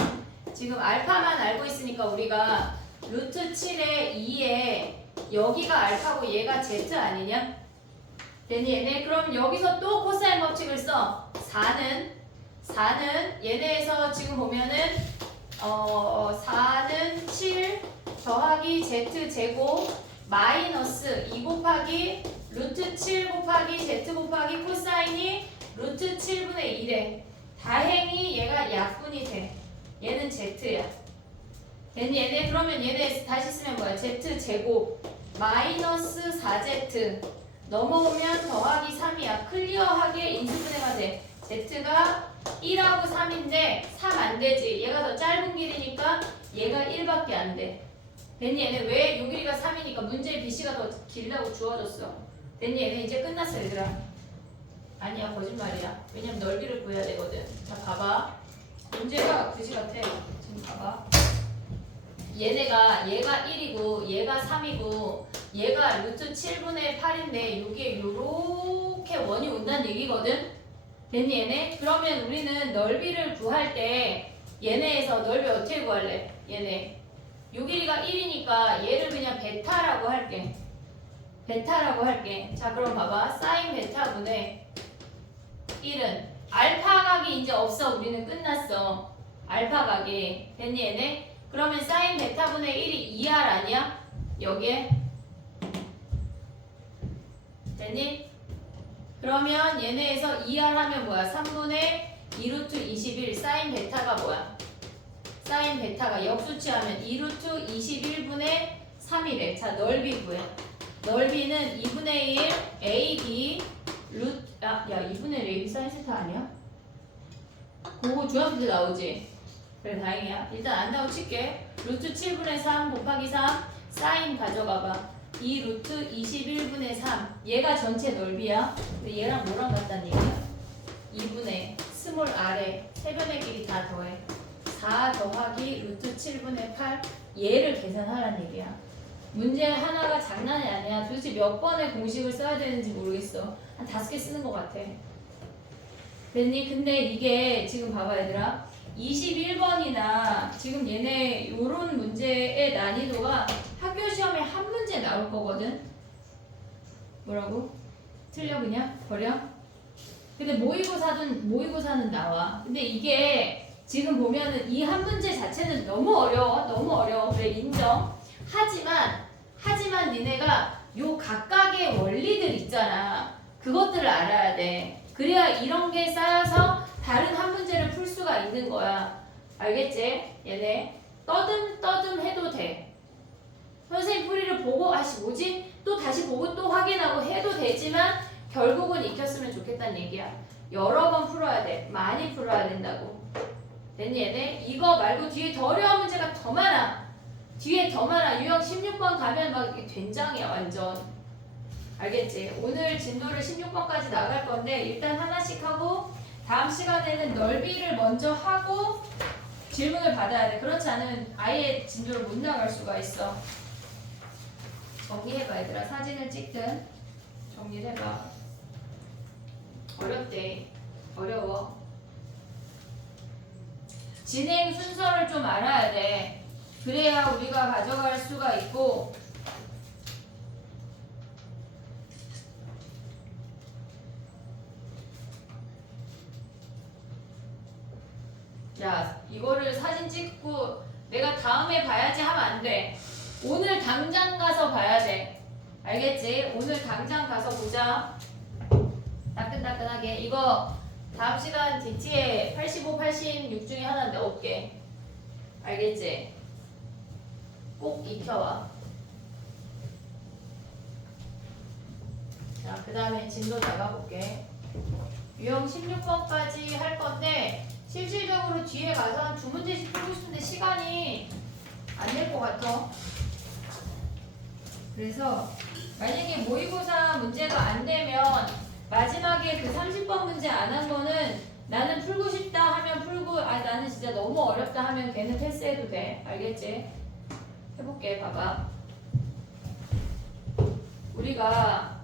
지금 알파만 알고 있으니까 우리가 루트 7에 2에 여기가 알파고 얘가 z 아니냐? 됐니 얘네? 그럼 여기서 또 코사인 법칙을 써. 4는 얘네에서 지금 보면은 4는 7 더하기 z 제곱 마이너스 2 곱하기 루트 7 곱하기 z 곱하기 코사인이 루트 7분의 1에 다행히 얘가 약분이 돼. 얘는 z야. 됐니 얘네? 그러면 얘네 다시 쓰면 뭐야? z 제곱 마이너스 4z 넘어오면 더하기 3이야. 클리어하게 인수분해가 돼. z가 1하고 3인데 3 안 되지. 얘가 더 짧은 길이니까 얘가 1밖에 안 돼. 됐니 얘네? 왜? 요 길이가 3이니까 문제의 BC가 더 길다고 주어졌어. 됐니 얘네? 이제 끝났어 얘들아. 아니야 거짓말이야. 왜냐면 넓이를 구해야 되거든. 자 봐봐. 문제가 그지 같아. 지금 봐봐. 얘가 1이고 얘가 3이고 얘가 루트 7분의 8인데 여기에 요렇게 원이 온다는 얘기거든. 됐니 얘네? 그러면 우리는 넓이를 구할 때 얘네에서 넓이 어떻게 구할래? 얘네 요 길이가 1이니까 얘를 그냥 베타라고 할게. 베타라고 할게. 자 그럼 봐봐. 사인 베타분의 1은 알파 각이 이제 없어. 우리는 끝났어. 알파 각이. 됐니 얘네? 그러면 사인 베타분의 1이 2R 아니야? 여기에 됐니? 그러면 얘네에서 2R 하면 뭐야? 3분의 2루트 21 사인 베타가 뭐야? 사인 베타가 역수치하면 2루트 21분의 3이래. 자 넓이 구해. 넓이는 2분의 1 AB 루트 야 2분의 1 AB 사인 세타 아니야? 그거 중학교 때 나오지? 그래 다행이야. 일단 안 나오고 칠게. 루트 7분의 3 곱하기 3 사인 가져가봐. 2 루트 21분의 3 얘가 전체 넓이야. 근데 얘랑 뭐랑 같다는 얘기야? 2분의 스몰 r에 세 변의 길이 다 더해 4 더하기 루트 7분의 8 얘를 계산하라는 얘기야. 문제 하나가 장난이 아니야. 도대체 몇 번의 공식을 써야 되는지 모르겠어. 한 5개 쓰는 것 같아. 됐니? 근데 이게 지금 봐봐 얘들아. 21번이나 지금 얘네 요런 문제의 난이도가 학교 시험에 한 문제 나올 거거든. 뭐라고? 틀려 그냥? 버려? 근데 모의고사는 나와. 근데 이게 지금 보면은 이 한 문제 자체는 너무 어려워. 너무 어려워. 그래 인정. 하지만 니네가 요 각각의 원리들 있잖아. 그것들을 알아야 돼. 그래야 이런 게 쌓여서 다른 한 문제를 풀 수가 있는 거야. 알겠지? 얘네 떠듬 해도 돼. 선생님 풀이를 보고 아씨 뭐지? 또 다시 보고 또 확인하고 해도 되지만 결국은 익혔으면 좋겠다는 얘기야. 여러 번 풀어야 돼. 많이 풀어야 된다고. 됐니 얘네? 이거 말고 뒤에 더 어려운 문제가 더 많아. 뒤에 더 많아. 유형 16번 가면 막 이게 된장이야 완전. 알겠지? 오늘 진도를 16번까지 나갈 건데 일단 하나씩 하고 다음 시간에는 넓이를 먼저 하고 질문을 받아야 돼. 그렇지 않으면 아예 진도를 못 나갈 수가 있어. 정리해봐 얘들아. 사진을 찍든 정리를 해봐. 어렵대. 어려워. 진행 순서를 좀 알아야 돼. 그래야 우리가 가져갈 수가 있고 야 이거를 사진 찍고 내가 다음에 봐야지 하면 안 돼. 오늘 당장 가서 봐야 돼. 알겠지? 오늘 당장 가서 보자. 따끈따끈하게. 이거 다음 시간 DT에 85, 86 중에 하나 넣을게. 알겠지? 꼭 익혀와. 자, 그 다음에 진도 나가볼게. 유형 16번까지 할 건데 실질적으로 뒤에 가서 한 2문제씩 풀고 싶은데 시간이 안 될 것 같아. 그래서 만약에 모의고사 문제가 안 되면 마지막에 그 30번 문제 안 한 거는 나는 풀고 싶다 하면 풀고 나는 진짜 너무 어렵다 하면 걔는 패스해도 돼. 알겠지? 해볼게. 봐봐. 우리가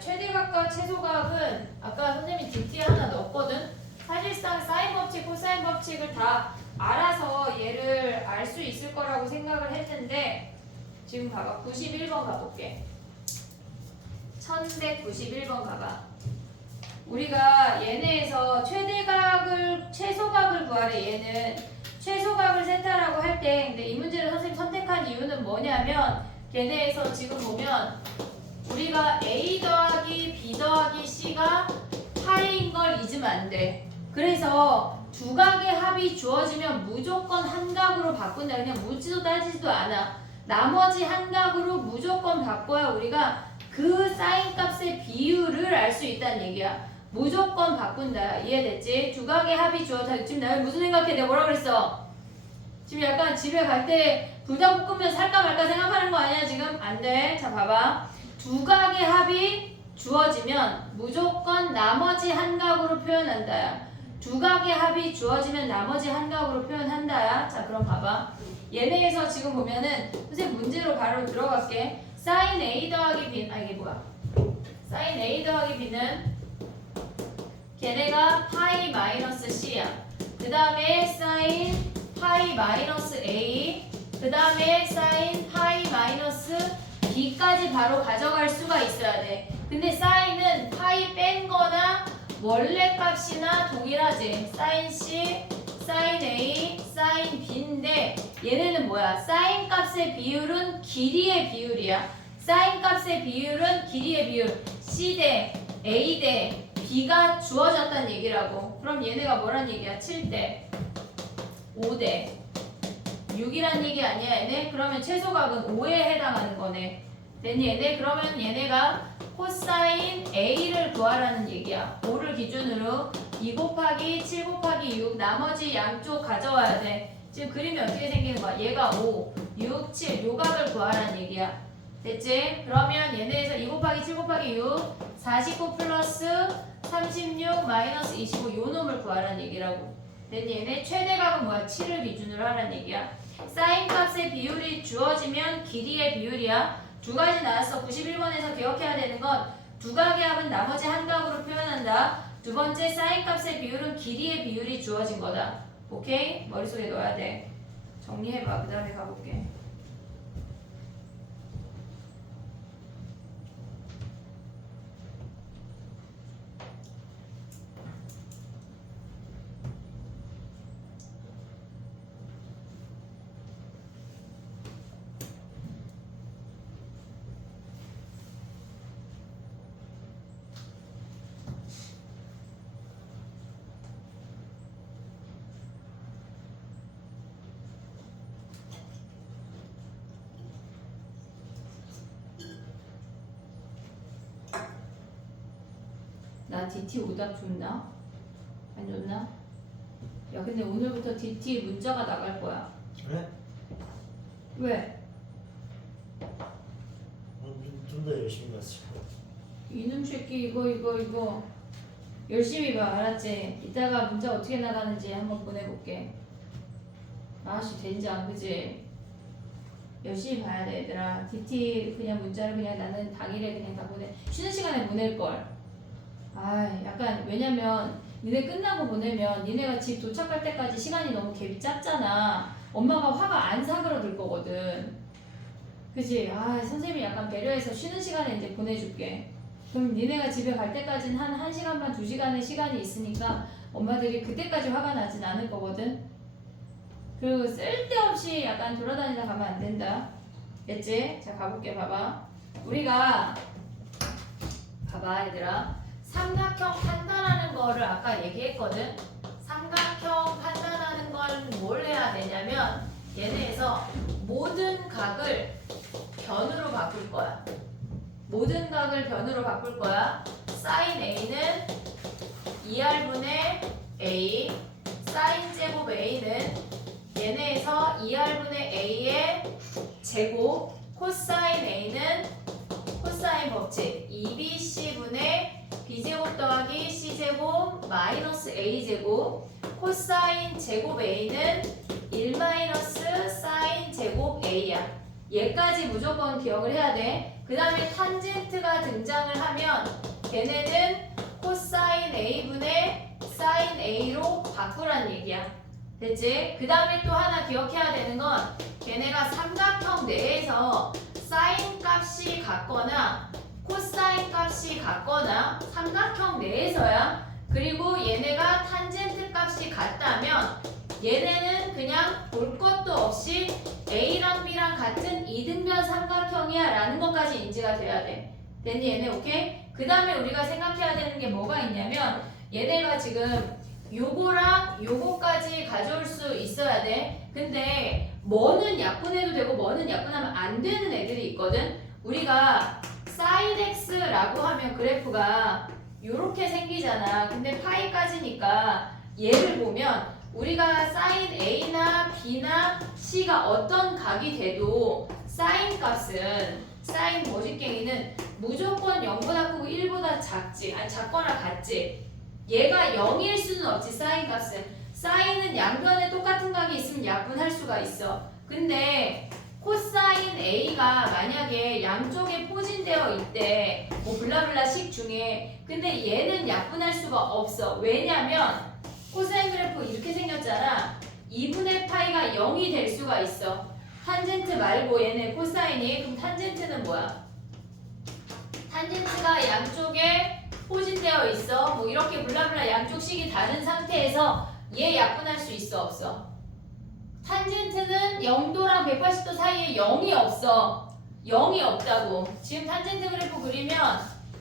최대각과 최소각은 아까 선생님이 DT 하나 넣었거든. 사실상 사인 법칙, 코사인 법칙을 다 알아서 얘를 알 수 있을 거라고 생각을 했는데 지금 봐봐. 91번 가볼게. 1191번 가봐. 우리가 얘네에서 최대각을 최소각을 구하래. 얘는 최소각을 세타라고 할 때 근데 이 문제를 선생님 선택한 이유는 뭐냐면 걔네에서 지금 보면 우리가 A 더하기 B 더하기 C가 파이인 걸 잊으면 안 돼. 그래서 두 각의 합이 주어지면 무조건 한 각으로 바꾼다. 그냥 묻지도 따지지도 않아. 나머지 한 각으로 무조건 바꿔야 우리가 그 사인 값의 비율을 알 수 있다는 얘기야. 무조건 바꾼다. 이해됐지? 두 각의 합이 주어져. 지금 나 무슨 생각해? 내가 뭐라 그랬어? 지금 약간 집에 갈 때 불닭볶음면 살까 말까 생각하는 거 아니야 지금? 안 돼. 자 봐봐. 두 각의 합이 주어지면 무조건 나머지 한 각으로 표현한다야. 두 각의 합이 주어지면 나머지 한 각으로 표현한다야. 자 그럼 봐봐. 얘네에서 지금 보면은 선생님 문제로 바로 들어갈게. 사인 A 더하기 B 이게 뭐야? 사인 A 더하기 B는 걔네가 파이 마이너스 C야. 그 다음에 사인 파이 마이너스 A, 그 다음에 사인 파이 마이너스 B까지 바로 가져갈 수가 있어야 돼. 근데 사인은 파이 뺀 거나 원래 값이나 동일하지. 사인 C, 사인 A, 사인 B인데 얘네는 뭐야? 사인 값의 비율은 길이의 비율이야. 사인 값의 비율은 길이의 비율. C 대 A 대 B가 주어졌다는 얘기라고. 그럼 얘네가 뭐란 얘기야? 7대 5대 6이란 얘기 아니야 얘네? 그러면 최소각은 5에 해당하는 거네. 됐니 얘네? 그러면 얘네가 코사인 A를 구하라는 얘기야. 5를 기준으로 2 곱하기 7 곱하기 6 나머지 양쪽 가져와야 돼. 지금 그림이 어떻게 생기는 거야? 얘가 5, 6, 7 요각을 구하라는 얘기야. 됐지? 그러면 얘네에서 2 곱하기 7 곱하기 6 49 플러스 36 마이너스 25 요 놈을 구하라는 얘기라고. 됐니? 얘네 최대각은 뭐야? 7을 기준으로 하라는 얘기야. 사인 값의 비율이 주어지면 길이의 비율이야. 두 가지 나왔어. 91번에서 기억해야 되는 건 두 각의 합은 나머지 한 각으로 표현한다. 두 번째 사인 값의 비율은 길이의 비율이 주어진 거다. 오케이? 머릿속에 넣어야 돼. 정리해봐. 그 다음에 가볼게. 나 DT 오답 줬나? 안 줬나? 야 근데 오늘부터 DT 문자가 나갈 거야. 그래? 왜? 좀 더 열심히 봤을 거야. 이놈 새끼 이거 열심히 봐. 알았지? 이따가 문자 어떻게 나가는지 한번 보내볼게. 아씨 된장 그지? 열심히 봐야 돼 얘들아. DT 그냥 문자를 그냥 나는 당일에 그냥 다 보내. 쉬는 시간에 보낼걸. 아 약간 왜냐면 니네 끝나고 보내면 니네가 집 도착할 때까지 시간이 너무 갭이 짧잖아. 엄마가 화가 안 사그러들 거거든. 그치? 아 선생님이 약간 배려해서 쉬는 시간에 이제 보내줄게. 그럼 니네가 집에 갈 때까지는 한 1시간 반 2시간의 시간이 있으니까 엄마들이 그때까지 화가 나진 않을 거거든. 그리고 쓸데없이 약간 돌아다니다 가면 안 된다. 됐지? 자 가볼게. 봐봐. 우리가 봐봐 얘들아. 삼각형 판단하는 거를 아까 얘기했거든. 삼각형 판단하는 건 뭘 해야 되냐면 얘네에서 모든 각을 변으로 바꿀 거야. 모든 각을 변으로 바꿀 거야. 사인 A는 2R분의 A, 사인 제곱 A는 얘네에서 2R분의 A의 제곱, 코사인 A는 코사인 법칙 2BC분의 B제곱 더하기 C제곱 마이너스 A제곱, 코사인 제곱 A는 1 마이너스 사인 제곱 A야. 얘까지 무조건 기억을 해야 돼. 그 다음에 탄젠트가 등장을 하면 걔네는 코사인 A분의 사인 A로 바꾸란 얘기야. 됐지? 그 다음에 또 하나 기억해야 되는 건 걔네가 삼각형 내에서 사인 값이 같거나 코사인 값이 같거나 삼각형 내에서야. 그리고 얘네가 탄젠트 값이 같다면 얘네는 그냥 볼 것도 없이 A랑 B랑 같은 이등변 삼각형이야 라는 것까지 인지가 돼야 돼. 됐니 얘네? 오케이? 그 다음에 우리가 생각해야 되는 게 뭐가 있냐면 얘네가 지금 요거랑 요거까지 가져올 수 있어야 돼. 근데 뭐는 약분해도 되고 뭐는 약분하면 안 되는 애들이 있거든. 우리가 sin x라고 하면 그래프가 요렇게 생기잖아. 근데 파이까지니까 얘를 보면 우리가 sin a나 b나 c가 어떤 각이 돼도 sin 값은 sin 머지깽이는 무조건 0보다 크고 1보다 작지. 아니 작거나 같지. 얘가 0일 수는 없지. sin 값은. sin은 양변에 똑같은 각이 있으면 약분할 수가 있어. 근데 코사인 A가 만약에 양쪽에 포진되어 있대. 뭐 블라블라 식 중에. 근데 얘는 약분할 수가 없어. 왜냐면 코사인 그래프 이렇게 생겼잖아. 2분의 파이가 0이 될 수가 있어. 탄젠트 말고 얘네 코사인이. 그럼 탄젠트는 뭐야? 탄젠트가 양쪽에 포진되어 있어. 뭐 이렇게 블라블라 양쪽 식이 다른 상태에서 얘 약분할 수 있어 없어? 탄젠트는 0도랑 180도 사이에 0이 없어. 0이 없다고. 지금 탄젠트 그래프 그리면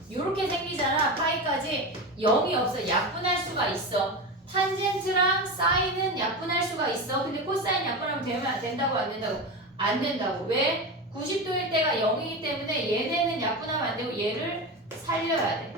이렇게 생기잖아. 파이까지 0이 없어. 약분할 수가 있어. 탄젠트랑 사인은 약분할 수가 있어. 근데 코사인 약분하면 되면 안 된다고 안 된다고? 안 된다고. 왜? 90도일 때가 0이기 때문에 얘네는 약분하면 안 되고 얘를 살려야 돼.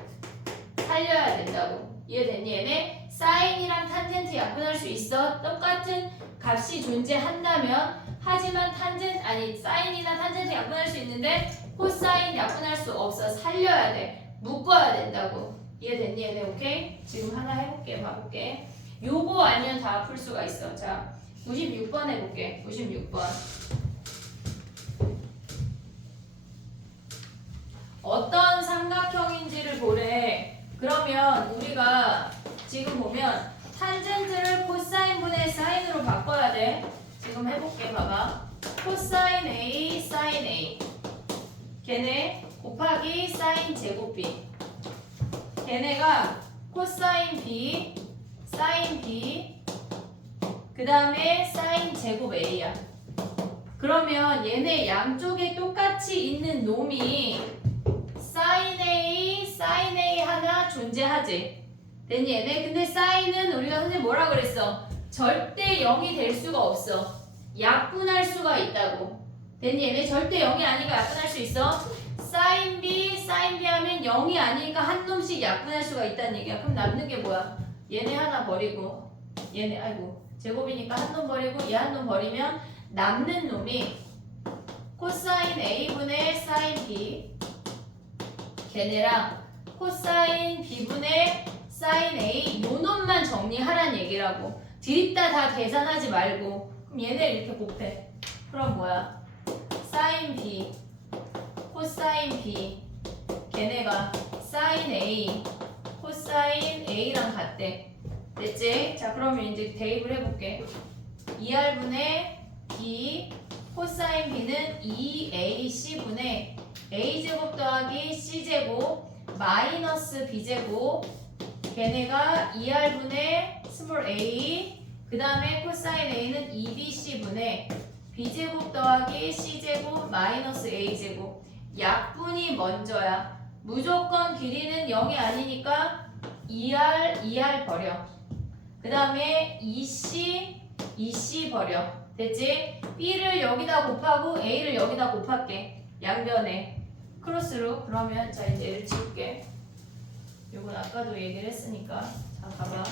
살려야 된다고. 이해됐니? 얘네 사인이랑 탄젠트 약분할 수 있어. 똑같은 값이 존재한다면. 하지만 사인이나 탄젠트 약분할 수 있는데 코사인 약분할 수 없어. 살려야 돼. 묶어야 된다고. 이해됐니? 얘네 오케이? 지금 하나 해볼게. 봐볼게. 요거 아니면 다 풀 수가 있어. 자, 96번 해볼게. 96번. 어떤 삼각형인지를 보래. 그러면 우리가 지금 보면 탄젠트를 코사인분의 사인으로 바꿔야 돼. 지금 해볼게. 봐봐. 코사인 A, 사인 A. 걔네 곱하기 사인 제곱 B. 걔네가 코사인 B, 사인 B, 그 다음에 사인 제곱 A야. 그러면 얘네 양쪽에 똑같이 있는 놈이 사인 A 하나 존재하지. 됐니 얘네? 근데 사인은 우리가 선생님 뭐라 그랬어? 절대 0이 될 수가 없어. 약분할 수가 있다고. 됐니 얘네? 절대 0이 아니니까 약분할 수 있어. 사인 B 하면 0이 아니니까 한 놈씩 약분할 수가 있다는 얘기야. 그럼 남는 게 뭐야? 얘네 하나 버리고 얘네 아이고 제곱이니까 한 놈 버리고 얘 한 놈 버리면 남는 놈이 코사인 A분의 사인 B 걔네랑 코사인 B분의 사인 A 요 놈만 정리하란 얘기라고. 드립다 다 계산하지 말고. 그럼 얘네 이렇게 곱해. 그럼 뭐야? 사인 B 코사인 B 걔네가 사인 A 코사인 A랑 같대. 됐지? 자 그러면 이제 대입을 해볼게. 2R분의 B 코사인 B는 2AC분의 A제곱 더하기 C제곱 마이너스 B제곱 걔네가 2R분의 스몰 a 그 다음에 코사인 a는 2bc분의 b제곱 더하기 c제곱 마이너스 a제곱. 약분이 먼저야. 무조건 길이는 0이 아니니까 2r 버려. 그 다음에 2c 버려. 됐지? b를 여기다 곱하고 a를 여기다 곱할게. 양변에 크로스로. 그러면 자 이제 얘를 지울게. 요건 아까도 얘기를 했으니까. 자 봐봐.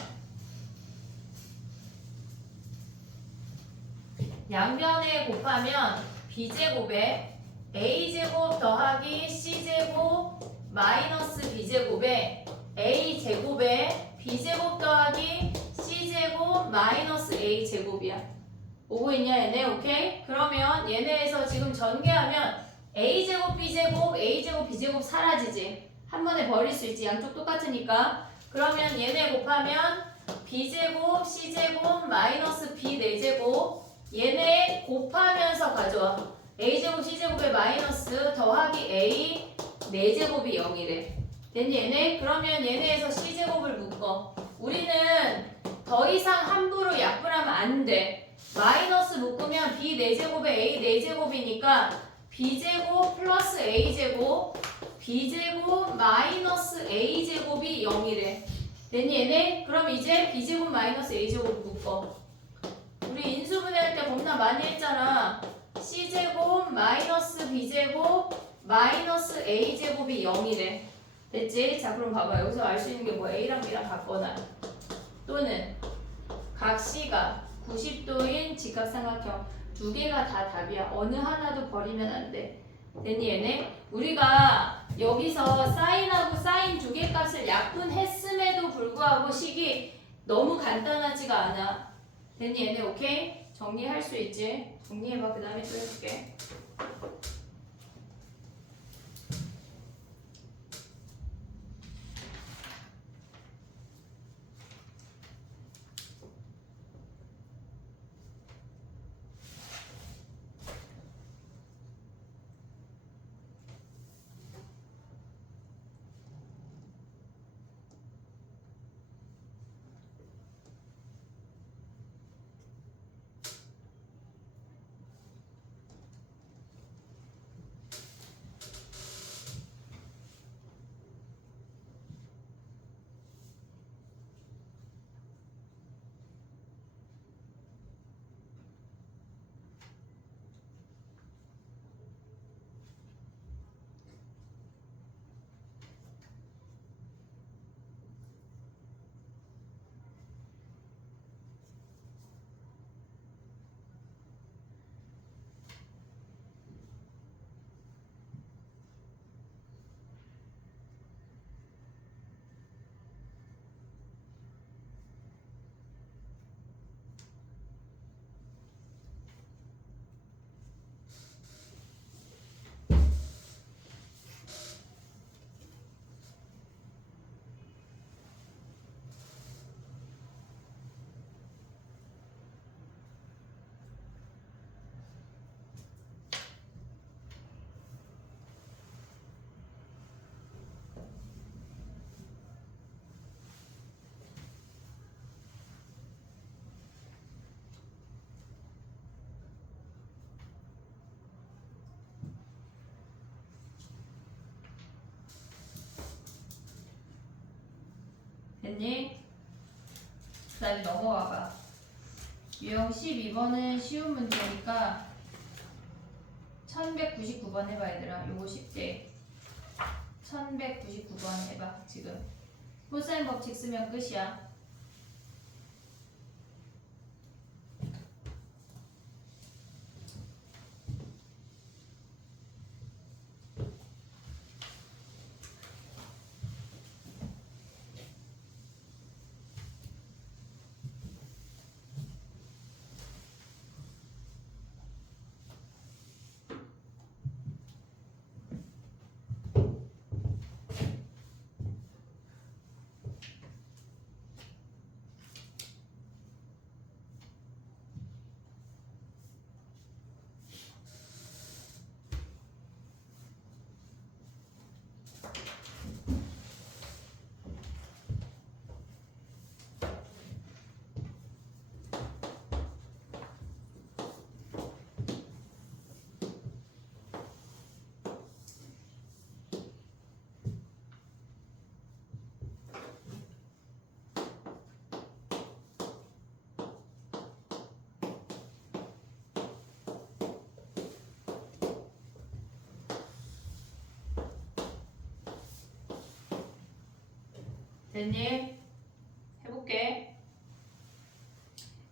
양변에 곱하면 b제곱에 a제곱 더하기 c제곱 마이너스 b제곱에 a제곱에 b제곱 더하기 c제곱 마이너스 a제곱이야. 오고 있냐 얘네? 오케이? 그러면 얘네에서 지금 전개하면 a제곱 b제곱 a제곱 b제곱 사라지지. 한 번에 버릴 수 있지. 양쪽 똑같으니까. 그러면 얘네 곱하면 b제곱 c제곱 마이너스 b 4제곱 얘네 곱하면서 가져와. a제곱 c제곱에 마이너스 더하기 a 4제곱이 0이래. 됐니 얘네? 그러면 얘네에서 c제곱을 묶어. 우리는 더 이상 함부로 약분하면 안 돼. 마이너스 묶으면 b 4제곱에 a 4제곱이니까 b제곱 플러스 a제곱 b제곱 마이너스 a제곱이 0이래. 됐니 얘네? 그럼 이제 b제곱 마이너스 a제곱 묶어. 우리 인수분해할 때 겁나 많이 했잖아. c제곱 마이너스 b제곱 마이너스 a제곱이 0이래. 됐지? 자 그럼 봐봐. 여기서 알 수 있는 게 뭐야? a랑 b랑 바꿔놔. 또는 각 c가 90도인 직각삼각형 두 개가 다 답이야. 어느 하나도 버리면 안 돼. 됐니 얘네? 우리가 여기서 사인하고 사인 두 개 값을 약분했음에도 불구하고 식이 너무 간단하지가 않아. 됐니 얘네? 오케이? 정리할 수 있지? 정리해봐. 그 다음에 또 해볼게. 됐니? 그 다음에 넘어가봐. 유형 12번은 쉬운 문제니까 1199번 해봐 얘들아. 요거 쉽게 1199번 해봐. 지금 코사인 법칙 쓰면 끝이야. 됐니? 해볼게.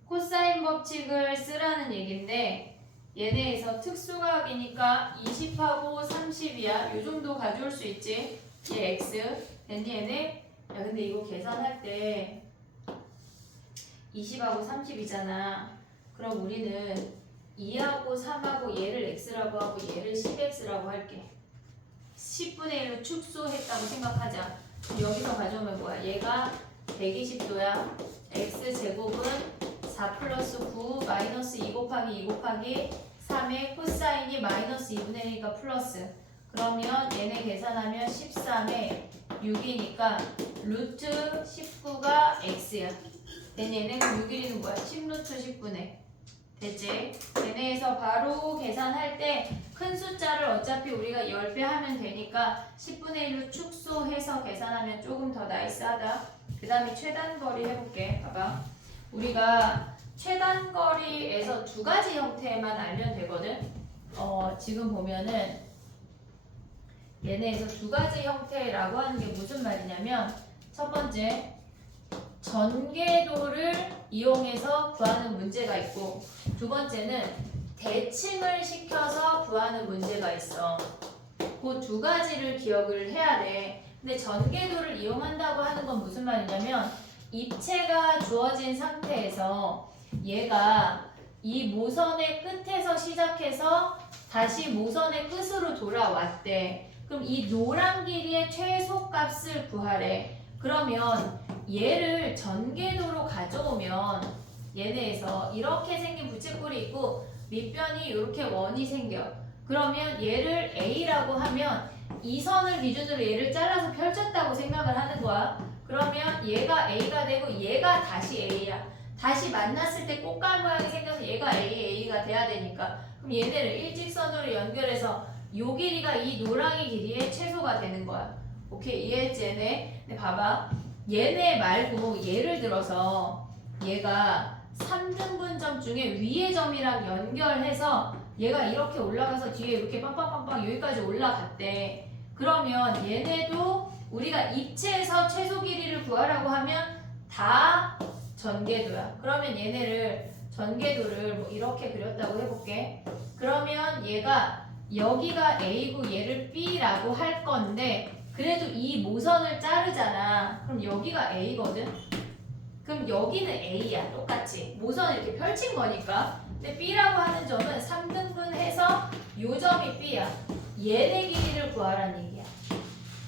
코사인 법칙을 쓰라는 얘긴데 얘네에서 특수각이니까 20하고 30이야. 요 정도 가져올 수 있지. 얘 x. 됐니 얘네? 야 근데 이거 계산할 때 20하고 30이잖아. 그럼 우리는 2하고 3하고 얘를 x라고 하고 얘를 10x라고 할게. 10분의 1로 축소했다고 생각하자. 여기서 가져오면 뭐야? 얘가 120도야. x제곱은 4 플러스 9 마이너스 2 곱하기 2 곱하기 3의 코사인이 마이너스 2분의 1이니까 플러스. 그러면 얘네 계산하면 13에 6이니까 루트 19가 x야. 얘네는 6일이는 뭐야? 10루트 10분의. 됐지? 얘네에서 바로 계산할 때 큰 숫자를 어차피 우리가 10배 하면 되니까 10분의 1로 축소해서 계산하면 조금 더 나이스하다. 그 다음에 최단거리 해볼게. 봐봐. 우리가 최단거리에서 두 가지 형태만 알면 되거든. 지금 보면은 얘네에서 두 가지 형태라고 하는 게 무슨 말이냐면 첫 번째 전개도를 이용해서 구하는 문제가 있고 두 번째는 대칭을 시켜서 구하는 문제가 있어. 그 두 가지를 기억을 해야 돼. 근데 전개도를 이용한다고 하는 건 무슨 말이냐면 입체가 주어진 상태에서 얘가 이 모선의 끝에서 시작해서 다시 모선의 끝으로 돌아왔대. 그럼 이 노란 길이의 최소값을 구하래. 그러면 얘를 전개도로 가져오면 얘네에서 이렇게 생긴 부채꼴이 있고 밑변이 이렇게 원이 생겨. 그러면 얘를 A라고 하면 이 선을 기준으로 얘를 잘라서 펼쳤다고 생각을 하는 거야. 그러면 얘가 A가 되고 얘가 다시 A야. 다시 만났을 때 꽃갈 모양이 생겨서 얘가 A가 돼야 되니까 그럼 얘네를 일직선으로 연결해서 요 길이가 이 노랑이 길이의 최소가 되는 거야. 오케이 이해했지 얘네? 근데 봐봐. 얘네 말고 예를 들어서 얘가 3등분점 중에 위의 점이랑 연결해서 얘가 이렇게 올라가서 뒤에 이렇게 빵빵빵빵 여기까지 올라갔대. 그러면 얘네도 우리가 입체에서 최소 길이를 구하라고 하면 다 전개도야. 그러면 얘네를 전개도를 뭐 이렇게 그렸다고 해볼게. 그러면 얘가 여기가 A고 얘를 B라고 할 건데 그래도 이 모선을 자르잖아. 그럼 여기가 A거든. 그럼 여기는 A야. 똑같이 모선을 이렇게 펼친 거니까. 근데 B라고 하는 점은 3등분해서 요 점이 B야. 얘네 길이를 구하라는 얘기야.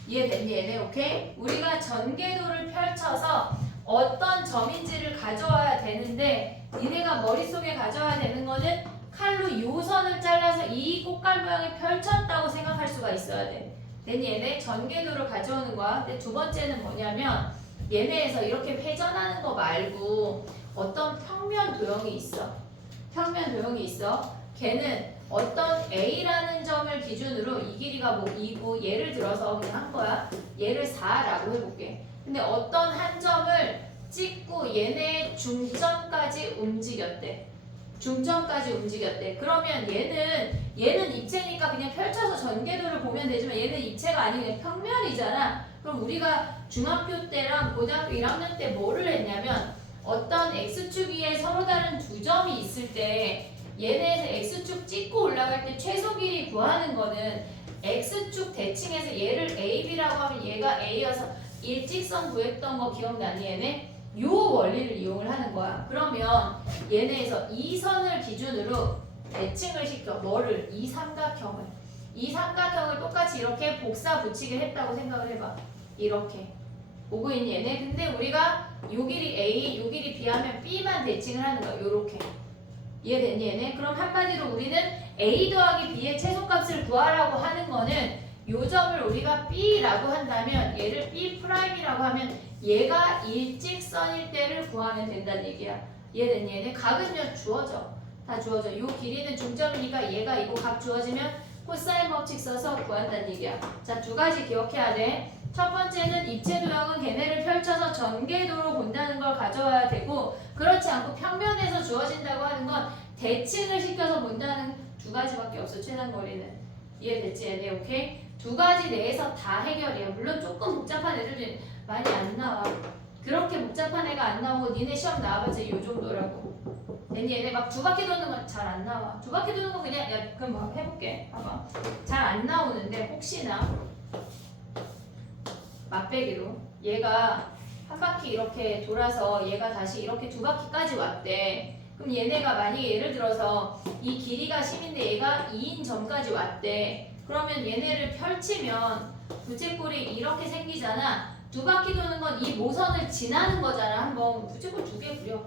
이해됐니 얘네? 오케이? 우리가 전개도를 펼쳐서 어떤 점인지를 가져와야 되는데 니네가 머릿속에 가져와야 되는 거는 칼로 요 선을 잘라서 이 꽃갈 모양을 펼쳤다고 생각할 수가 있어야 돼. 됐니 얘네? 전개도를 가져오는 거야. 근데 두 번째는 뭐냐면 얘네에서 이렇게 회전하는 거 말고 어떤 평면 도형이 있어. 평면 도형이 있어. 걔는 어떤 A라는 점을 기준으로 이 길이가 뭐 2고 예를 들어서 그냥 한 거야. 얘를 4라고 해볼게. 근데 어떤 한 점을 찍고 얘네 중점까지 움직였대. 중점까지 움직였대. 그러면 얘는 입체니까 그냥 펼쳐서 전개도를 보면 되지만 얘는 입체가 아니고 그냥 평면이잖아. 그럼 우리가 중학교 때랑 고등학교 1학년 때 뭐를 했냐면 어떤 x축 위에 서로 다른 두 점이 있을 때 얘네에서 x축 찍고 올라갈 때 최소 길이 구하는 거는 x축 대칭해서 얘를 AB라고 하면 얘가 A여서 일직선 구했던 거 기억나니 얘네? 요 원리를 이용을 하는 거야. 그러면 얘네에서 이 선을 기준으로 대칭을 시켜. 뭐를? 이 삼각형을. 이 삼각형을 똑같이 이렇게 복사 붙이게 했다고 생각을 해봐. 이렇게. 보고 있니 얘네? 근데 우리가 요 길이 A, 요 길이 B 하면 B만 대칭을 하는 거야. 요렇게. 이해됐니 얘네? 그럼 한마디로 우리는 A 더하기 B의 최소값을 구하라고 하는 거는 요 점을 우리가 B라고 한다면 얘를 B'이라고 하면 얘가 일직선일 때를 구하면 된다는 얘기야. 이해됐니 얘네? 각은요 주어져. 다 주어져. 요 길이는 중점이니까 얘가 이거 각 주어지면 코사인 법칙 써서 구한다는 얘기야. 자, 두 가지 기억해야 돼. 첫 번째는 입체 도형은 걔네를 펼쳐서 전개도로 본다는 걸 가져와야 되고 그렇지 않고 평면에서 주어진다고 하는 건 대칭을 시켜서 본다는 두 가지밖에 없어. 최단거리는. 이해됐지 얘네? 오케이? 두 가지 내에서 다 해결이야. 물론 조금 복잡한 애들이 많이 안 나와. 그렇게 복잡한 애가 안 나오고 니네 시험 나와봤자 이 정도라고. 얘네 막 두 바퀴 도는 건 잘 안 나와. 두 바퀴 도는 건 그냥 야 그럼 뭐 해볼게. 봐봐. 잘 안 나오는데 혹시나 맛배기로 얘가 한 바퀴 이렇게 돌아서 얘가 다시 이렇게 두 바퀴까지 왔대. 그럼 얘네가 만약에 예를 들어서 이 길이가 10인데 얘가 2인 점까지 왔대. 그러면 얘네를 펼치면 부채꼴이 이렇게 생기잖아. 두 바퀴 도는 건 이 모선을 지나는 거잖아. 한번 부채꼴 두 개 그려.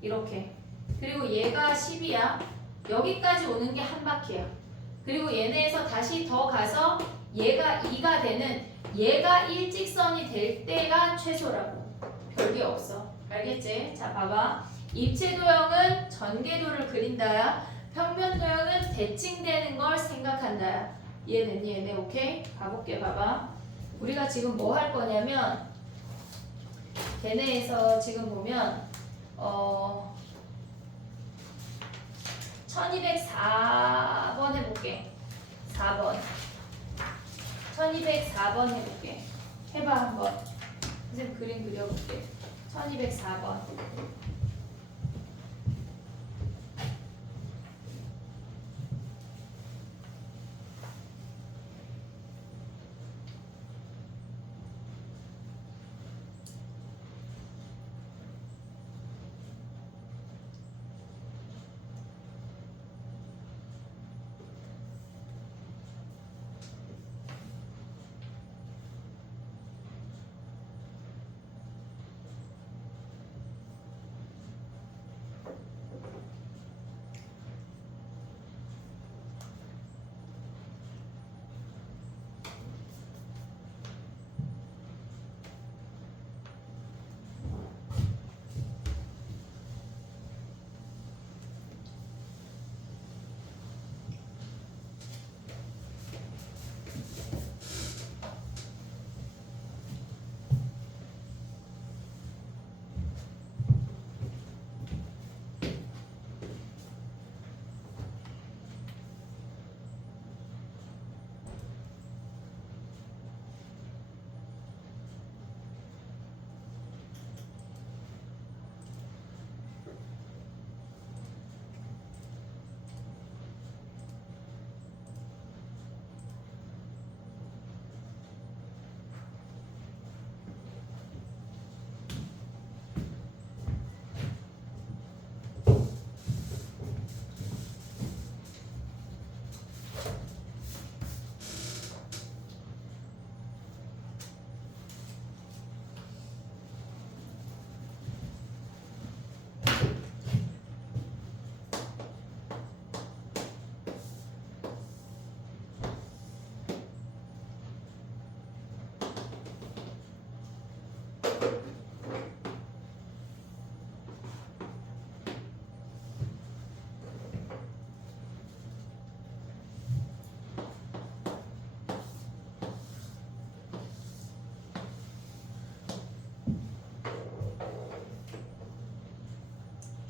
이렇게. 그리고 얘가 10이야. 여기까지 오는 게 한 바퀴야. 그리고 얘네에서 다시 더 가서 얘가 2가 되는 얘가 일직선이 될 때가 최소라고. 별게 없어. 알겠지? 자, 봐봐. 입체 도형은 전개도를 그린다야. 평면 도형은 대칭되는 걸 생각한다야. 이해됐니 얘네? 오케이? 가볼게. 봐봐. 우리가 지금 뭐 할 거냐면 걔네에서 지금 보면 1204번 해볼게. 4번 1204번 해볼게. 해봐 한번. 선생님 그림 그려볼게. 1204번.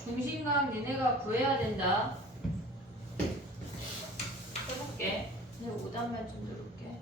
중심각 니네가 구해야 된다. 해볼게. 내가 5단만 좀 누를게.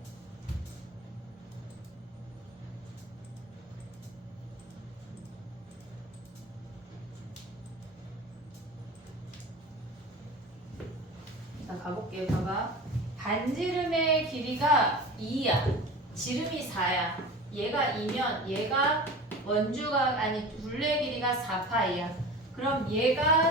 자, 가볼게요. 봐봐. 반지름의 길이가 2야. 지름이 4야. 얘가 2면 얘가 원주가 아니 둘레 길이가 4파이야. 그럼 얘가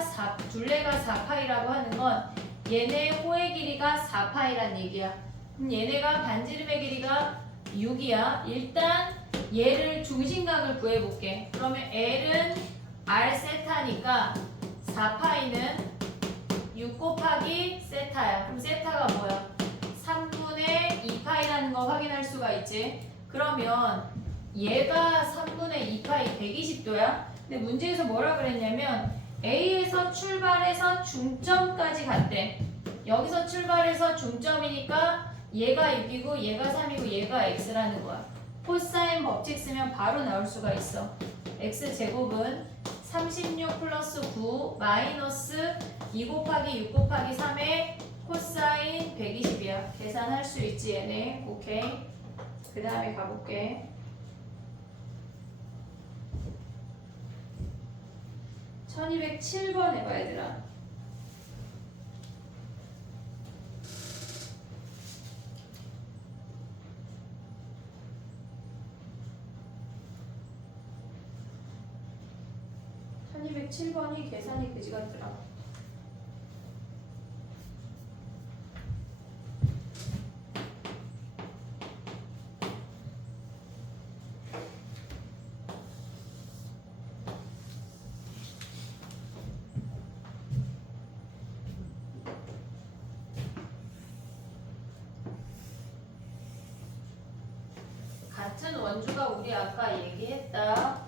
둘레가 4파이라고 하는 건 얘네 호의 길이가 4파이란 얘기야. 그럼 얘네가 반지름의 길이가 6이야. 일단 얘를 중심각을 구해볼게. 그러면 L은 R 세타니까 4파이는 6 곱하기 세타야. 그럼 세타가 뭐야? 3분의 2파이라는 거 확인할 수가 있지. 그러면 얘가 3분의 2파이 120도야. 근데 문제에서 뭐라 그랬냐면 A에서 출발해서 중점까지 갔대. 여기서 출발해서 중점이니까 얘가 6이고 얘가 3이고 얘가 x라는 거야. 코사인 법칙 쓰면 바로 나올 수가 있어. x제곱은 36 플러스 9 마이너스 2 곱하기 6 곱하기 3의 코사인 120이야. 계산할 수 있지 얘네. 오케이. 그 다음에 가볼게. 1207번 해봐 얘들아. (1207번이) 계산이 그지 같더라. 같은 원주가 우리 아까 얘기했다.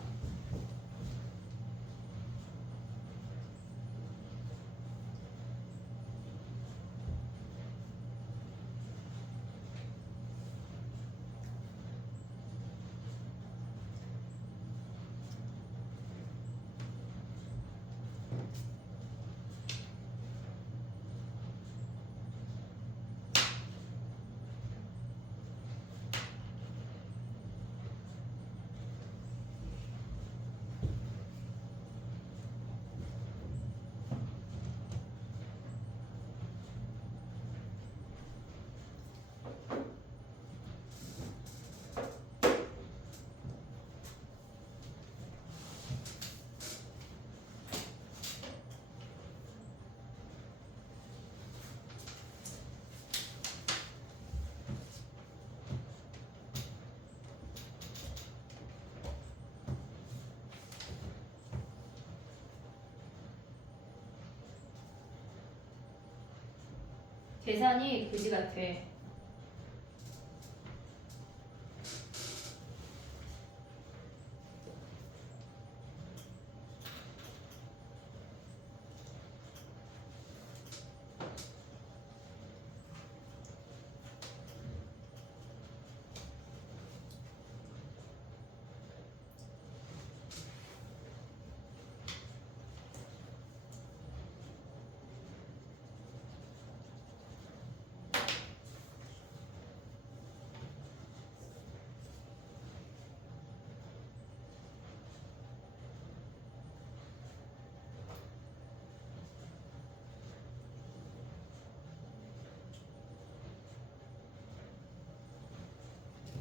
계산이 그지 같아.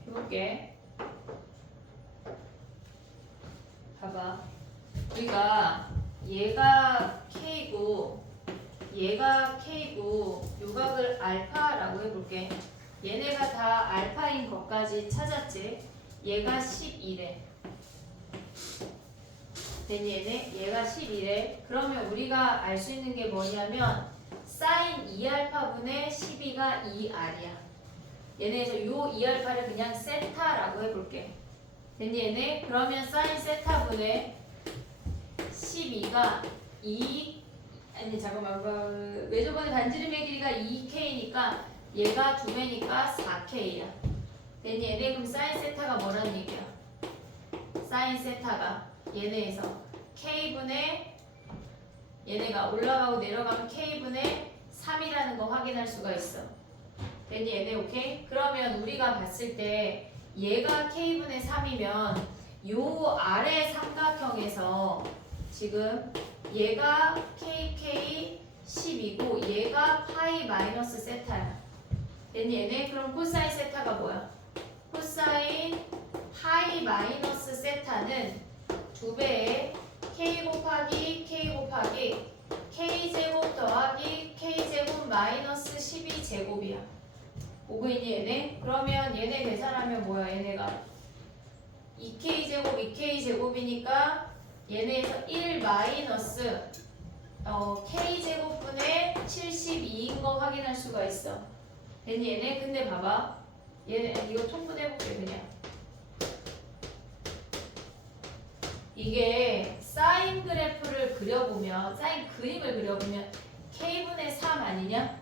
해볼게. 봐봐. 우리가 얘가 K고 얘가 K고 요각을 알파라고 해볼게. 얘네가 다 알파인 것까지 찾았지. 얘가 12래. 얘가 12래. 그러면 우리가 알 수 있는 게 뭐냐면 사인 2알파분의 12가 2R이야. 얘네에서 요 2알파를 그냥 세타라고 해볼게. 됐니 얘네? 그러면 사인 세타분의 12가 2 아니 잠깐만 왜 저번에 반지름의 길이가 2K니까 얘가 2배니까 4K야. 됐니 얘네? 그럼 사인 세타가 뭐라는 얘기야? 사인 세타가 얘네에서 K분의 얘네가 올라가고 내려가면 K분의 3이라는 거 확인할 수가 있어. 됐니 얘네 오케이? 그러면 우리가 봤을 때 얘가 K분의 3이면 요 아래 삼각형에서 지금 얘가 KK 10이고 얘가 파이 마이너스 세타야. 됐니 얘네? 그럼 코사인 세타가 뭐야? 코사인 파이 마이너스 세타는 2배의 K 곱하기 K제곱 더하기 K제곱 마이너스 12제곱이야. 오고 있니 얘네? 그러면 얘네 계산하면 뭐야 얘네가 2K제곱 2K제곱이니까 얘네에서 1 마이너스 K제곱분의 72인 거 확인할 수가 있어. 됐니 얘네? 근데 봐봐 얘네 이거 통분해볼게 그냥. 이게 사인 그래프를 그려보면 사인 그림을 그려보면 K분의 3 아니냐?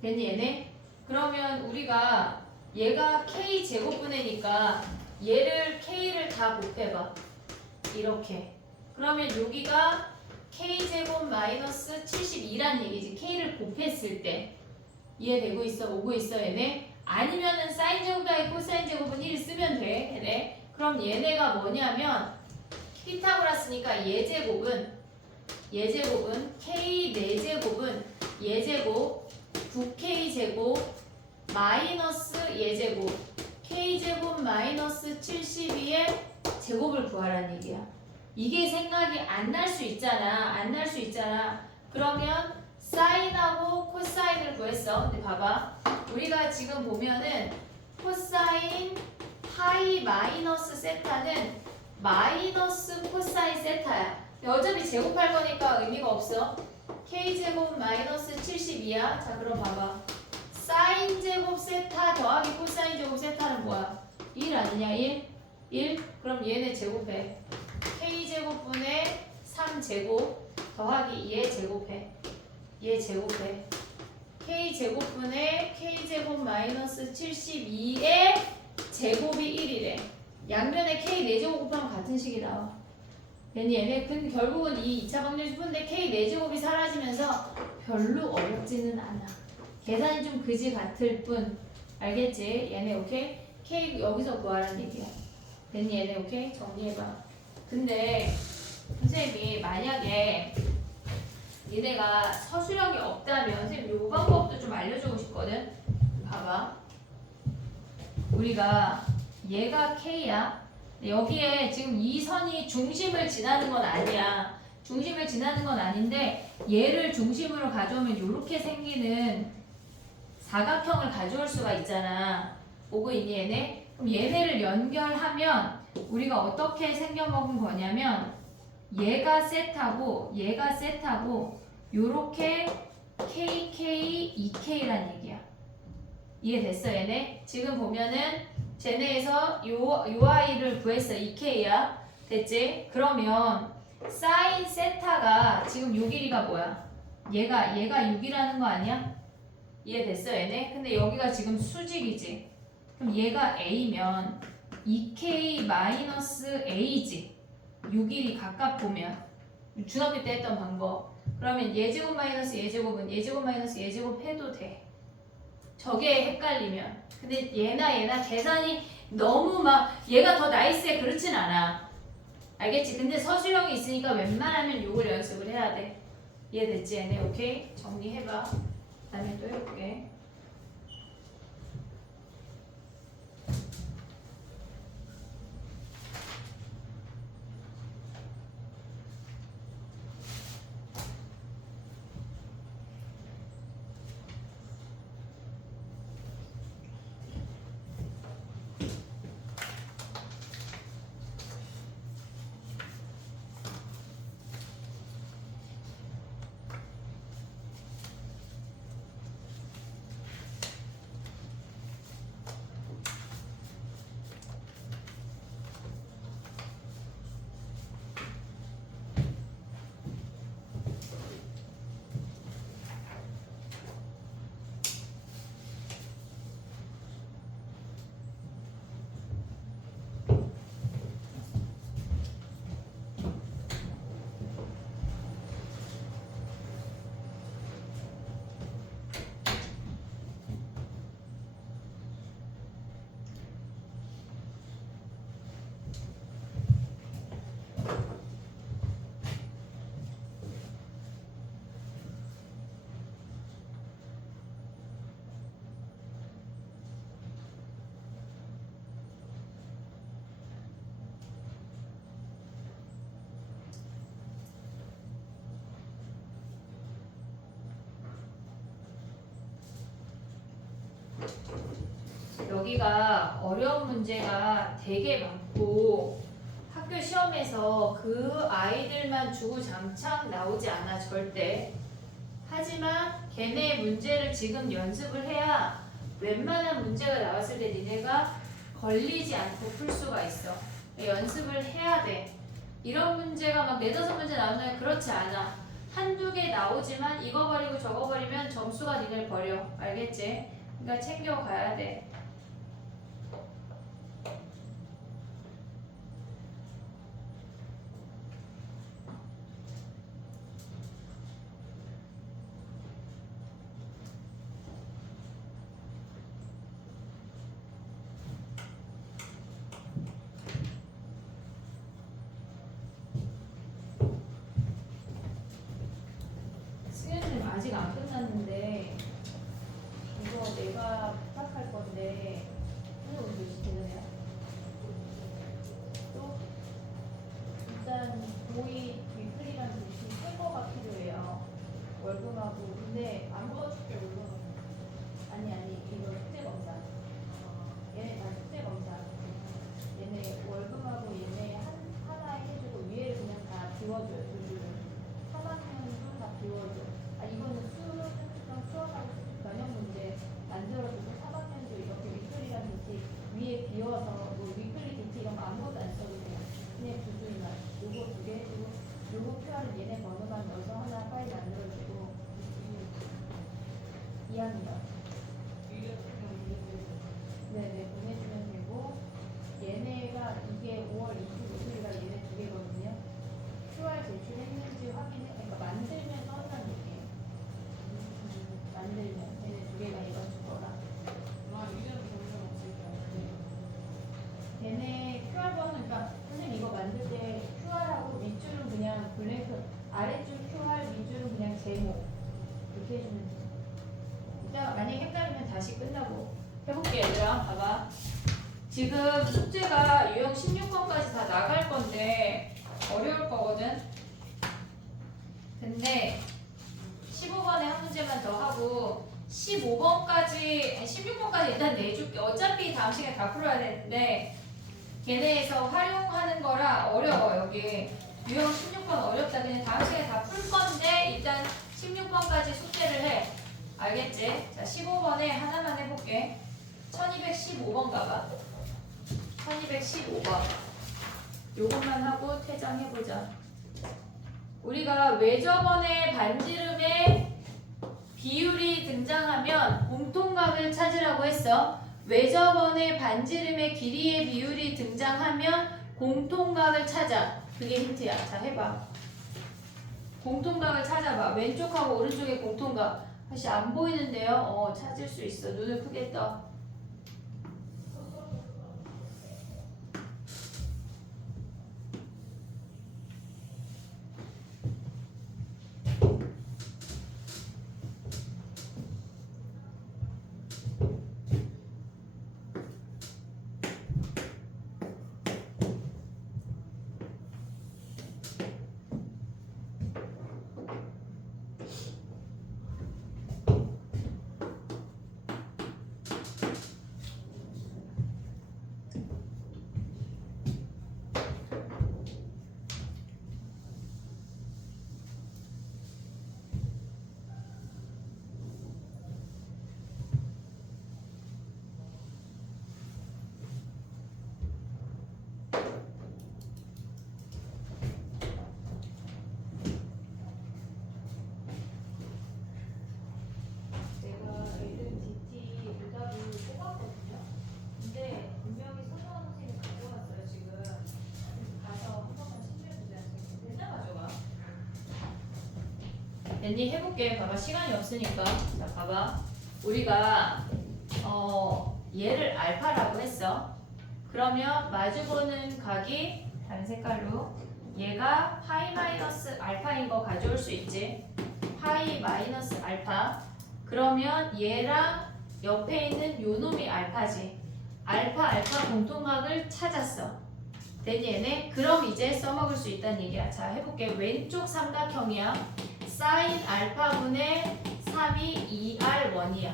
됐니 얘네? 그러면 우리가 얘가 K제곱분해니까 얘를 K를 다 곱해봐. 이렇게. 그러면 여기가 K제곱 마이너스 72란 얘기지. K를 곱했을 때. 이해되고 있어? 오고 있어 얘네? 아니면은 사인 제곱 더하기 코사인 제곱은 1 쓰면 돼 얘네. 그럼 얘네가 뭐냐면 피타고라스니까 얘제곱은 K 4제곱은 얘제곱 9K제곱 마이너스 얘제곱 K제곱 마이너스 72의 제곱을 구하라는 얘기야. 이게 생각이 안 날 수 있잖아. 안 날 수 있잖아. 그러면 사인하고 코사인을 구했어. 근데 봐봐. 우리가 지금 보면은 코사인 파이 마이너스 세타는 마이너스 코사인 세타야. 어차피 제곱할 거니까 의미가 없어. K제곱 마이너스 72야. 자 그럼 봐봐. 사인 제곱 세타 더하기 코사인 제곱 세타는 뭐야? 1 아니냐? 1? 그럼 얘네 제곱해. K제곱분의 3제곱 더하기 얘 제곱해. K제곱분의 K제곱 마이너스 72의 제곱이 1이래. 양면에 K 4제곱 곱하면 같은 식이 나와. 됐니 얘네? 근데 결국은 이 2차 방정식인데 K 4제곱이 사라지면서 별로 어렵지는 않아. 계산이 좀 그지 같을 뿐. 알겠지? 얘네 오케이? K 여기서 구하라는 얘기야. 됐니 얘네 오케이? 정리해봐. 근데 선생님이 만약에 얘네가 서술형이 없다면 선생님 요 방법도 좀 알려주고 싶거든. 봐봐. 우리가 얘가 K야. 여기에 지금 이 선이 중심을 지나는 건 아니야. 중심을 지나는 건 아닌데 얘를 중심으로 가져오면 이렇게 생기는 사각형을 가져올 수가 있잖아. 오고 있니 얘네? 그럼 얘네를 연결하면 우리가 어떻게 생겨먹은 거냐면 얘가 세타고 요렇게 KK, 2K란 얘기야. 이해됐어 얘네? 지금 보면은 쟤네에서 요 아이를 구했어. 2K야. 됐지? 그러면 사인 세타가 지금 요 길이가 뭐야? 얘가 6이라는 거 아니야? 이해됐어 얘네? 근데 여기가 지금 수직이지. 그럼 얘가 A면 2K 마이너스 A지. 요 길이 각각 보면 중학교 때 했던 방법. 그러면 얘제곱 마이너스 얘제곱은 얘제곱 마이너스 얘제곱 해도 돼. 저게 헷갈리면. 근데 얘나 계산이 너무 막 얘가 더 나이스해 그렇진 않아. 알겠지? 근데 서술형이 있으니까 웬만하면 요걸 연습을 해야 돼. 이해됐지 얘네? 오케이? 정리해봐. 다음에 또 해볼게. 여기가 어려운 문제가 되게 많고 학교 시험에서 그 아이들만 주구장창 나오지 않아 절대. 하지만 걔네 문제를 지금 연습을 해야 웬만한 문제가 나왔을 때 니네가 걸리지 않고 풀 수가 있어. 연습을 해야 돼. 이런 문제가 막 4-5문제 나오면 그렇지 않아. 한두 개 나오지만 이거 버리고 저거 버리면 점수가 니네를 버려. 알겠지? 그러니까 챙겨가야 돼. 수연님 아직 안 끝났는데 이거 내가 부탁할 건데 오늘 몇 시 되나요? 또 일단 고이 위클이랑 교시 새거가 필요해요. 월급하고 근데 안 보여줄게 월급. 아니 이거 숙제 검사. 얘네 다 숙제 검사. 얘네 월급하고 얘네 하나에 해주고 위에를 그냥 다 비워줘요. 두 줄을. 3학년도 다 비워줘. 아 이거는 수학하고 면역 문제 만들어주고 3학년도 이렇게 위클리랑 DT 위에 비워서 뭐 위클리 DT 이런 거 아무것도 안 써도 돼요. 그냥 두 줄만 요거 2개 해주고 요거 표현은 얘네 번호만 넣어서 하나 파일 만들어주고 2학년 네네 보내주면 되고 얘네가 이게 5월 25일이라 얘네 2개거든요. QR 제출했는지 확인해. 그러니까 만들면서 한다는 얘기예요. 만들면 얘네 2개가 이런 주거라. 얘네 QR 번호 그러니까 선생님 이거 만들 때 QR하고 밑줄은 그냥 블랭크 아래줄 QR 밑줄은 그냥 제목 이렇게 해주면 돼요. 이따 만약에 헷갈리면 다시 끝나고 해볼게 얘들아. 봐봐. 지금 숙제가 유형 16번까지 다 나갈 건데 어려울 거거든. 근데 15번에 한 문제만 더 하고 15번까지 16번까지 일단 내줄게. 어차피 다음 시간에 다 풀어야 되는데 걔네에서 활용하는 거라 어려워. 여기 유형 16번 어렵다. 그냥 다음 시간에 다 풀 건데 일단 16번까지 숙제를 해. 알겠지? 자 15번에 하나만 해볼게. 1215번 가봐. 1215번 요것만 하고 퇴장해보자. 우리가 왜 저번에 반지름의 비율이 등장하면 공통각을 찾으라고 했어? 왜 저번에 반지름의 길이의 비율이 등장하면 공통각을 찾아. 그게 힌트야. 자 해봐. 공통각을 찾아봐. 왼쪽하고 오른쪽의 공통각. 사실 안 보이는데요. 찾을 수 있어. 눈을 크게 떠. 랜디 해볼게. 봐봐. 시간이 없으니까. 자, 봐봐. 우리가 얘를 알파라고 했어. 그러면 마주보는 각이 다른 색깔로 얘가 파이 마이너스 알파인 거 가져올 수 있지. 파이 마이너스 알파. 그러면 얘랑 옆에 있는 요 놈이 알파지. 알파 공통각을 찾았어. 됐니 얘네? 그럼 이제 써먹을 수 있다는 얘기야. 자 해볼게. 왼쪽 삼각형이야. 사인 알파분의 3이 2R1이야.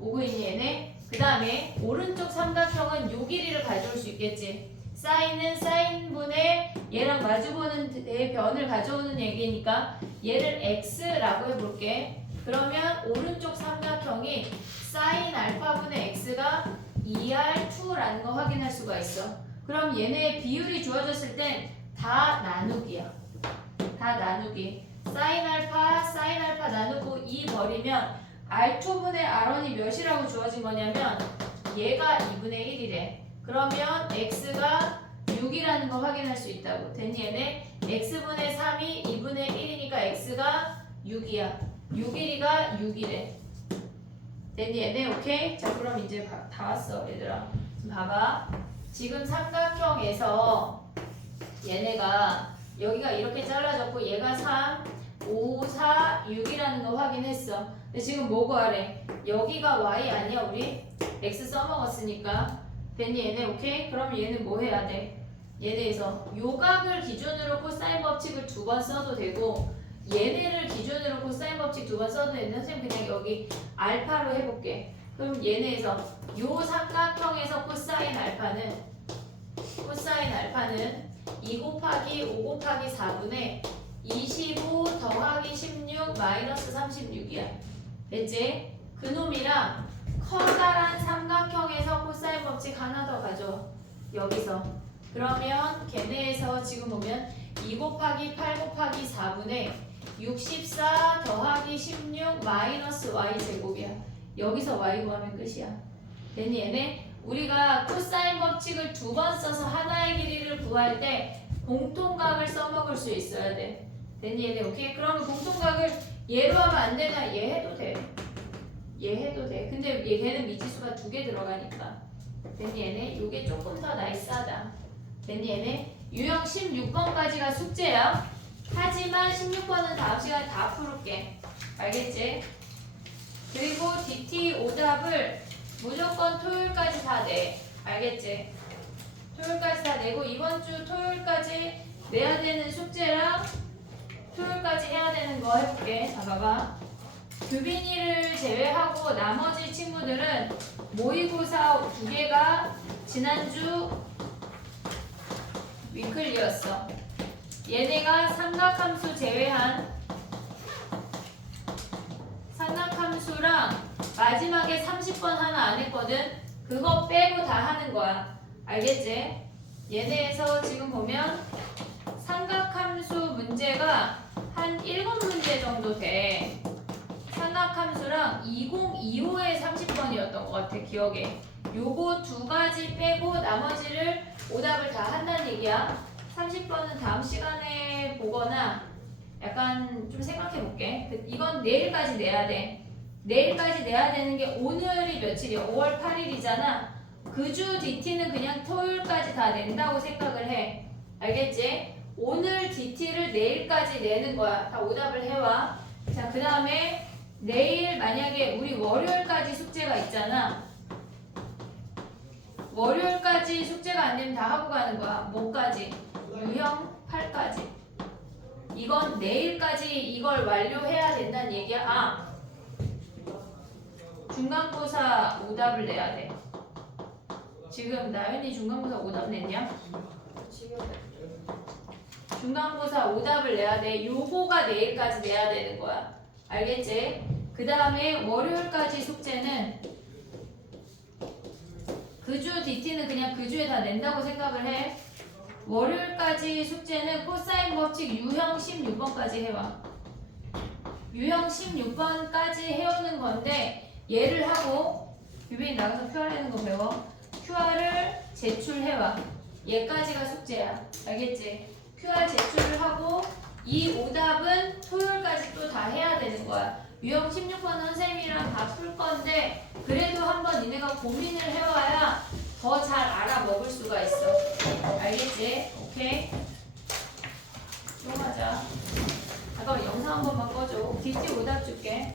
오고 있니 얘네? 그 다음에 오른쪽 삼각형은 요 길이를 가져올 수 있겠지. 사인은 사인분의 얘랑 마주보는 대변을 가져오는 얘기니까 얘를 x라고 해볼게. 그러면 오른쪽 삼각형이 사인 알파분의 x가 2r2라는 거 확인할 수가 있어. 그럼 얘네의 비율이 주어졌을 땐 다 나누기야. 다 나누기. 사인 알파 나누고 2 버리면 r2분의 r1이 몇이라고 주어진 거냐면 얘가 2분의 1이래. 그러면 x가 6이라는 거 확인할 수 있다고. 됐니 얘네? x분의 3이 2분의 1이니까 x가 6이야. 6일이가 6이래. 됐니 얘네? 오케이? 자 그럼 이제 다 왔어 얘들아. 지금 봐봐. 지금 삼각형에서 얘네가 여기가 이렇게 잘라졌고 얘가 3, 5, 4, 6이라는 거 확인했어. 근데 지금 뭐 구하래? 여기가 y 아니야 우리? x 써먹었으니까. 됐니 얘네? 오케이? 그럼 얘는 뭐 해야 돼? 얘네에서 요각을 기준으로 코사인 법칙을 2번 써도 되고 얘네를 기준으로 코사인 법칙 2번 써도 되는데 선생님 그냥 여기 알파로 해볼게. 그럼 얘네에서 요 삼각형에서 코사인 알파는 2 곱하기 5 곱하기 4분의 25 더하기 16 마이너스 36이야. 됐지? 그놈이랑 커다란 삼각형에서 코사인 법칙 하나 더 가져. 여기서. 그러면 걔네에서 지금 보면 2 곱하기 8 곱하기 4분의 64 더하기 16 마이너스 y 제곱이야. 여기서 y 구하면 끝이야. 됐니 얘네? 우리가 코사인 법칙을 2번 써서 하나의 길이를 구할 때 공통각을 써먹을 수 있어야 돼. 됐니 얘네? 오케이? 그러면 공통각을 얘로 하면 안 되나? 얘 해도 돼. 얘 해도 돼. 근데 얘는 미지수가 2개 들어가니까. 됐니 얘네? 요게 조금 더 나이스하다. 됐니 얘네? 유형 16번까지가 숙제야. 하지만 16번은 다음 시간에 다 풀을게. 알겠지? 그리고 DT 오답을 무조건 토요일까지 다 내. 알겠지? 토요일까지 다 내고 이번 주 토요일까지 내야 되는 숙제랑 토요일까지 해야 되는 거 해볼게. 자 봐봐. 규빈이를 제외하고 나머지 친구들은 모의고사 2개가 지난주 위클리였어. 얘네가 삼각함수 제외한 삼각함수랑 마지막에 30번 하나 안 했거든. 그거 빼고 다 하는 거야. 알겠지? 얘네에서 지금 보면 삼각함수 문제가 한 7문제 정도 돼. 삼각함수랑 2025에 30번이었던 것 같아. 기억에. 요거 2가지 빼고 나머지를 오답을 다 한다는 얘기야. 30번은 다음 시간에 보거나 약간 좀 생각해 볼게. 이건 내일까지 내야 돼. 내일까지 내야 되는 게 오늘이 며칠이야? 5월 8일이잖아. 그 주 DT는 그냥 토요일까지 다 낸다고 생각을 해. 알겠지? 오늘 DT를 내일까지 내는 거야. 다 오답을 해와. 자, 그 다음에 내일 만약에 우리 월요일까지 숙제가 있잖아. 월요일까지 숙제가 안 되면 다 하고 가는 거야. 뭐까지? 유형 8까지. 이건 내일까지 이걸 완료해야 된다는 얘기야. 아, 중간고사 오답을 내야 돼. 지금 나연이 중간고사 오답 냈냐? 지금 중간고사 오답을 내야 돼. 요거가 내일까지 내야 되는 거야. 알겠지? 그 다음에 월요일까지 숙제는 그 주 DT는 그냥 그 주에 다 낸다고 생각을 해. 월요일까지 숙제는 코사인 법칙 유형 16번까지 해와. 유형 16번까지 해오는 건데 얘를 하고 유빈이 나가서 QR 내는 거 배워. QR을 제출해와. 얘까지가 숙제야. 알겠지? QR 제출을 하고 이 오답은 토요일까지 또 다 해야 되는 거야. 유형 16번 선생님이랑 다 풀 건데 그래도 한번 니네가 고민을 해와야 더 잘 알아먹을 수가 있어. 알겠지? 오케이? 또 하자. 잠깐만 영상 한 번만 꺼줘. DT 오답 줄게.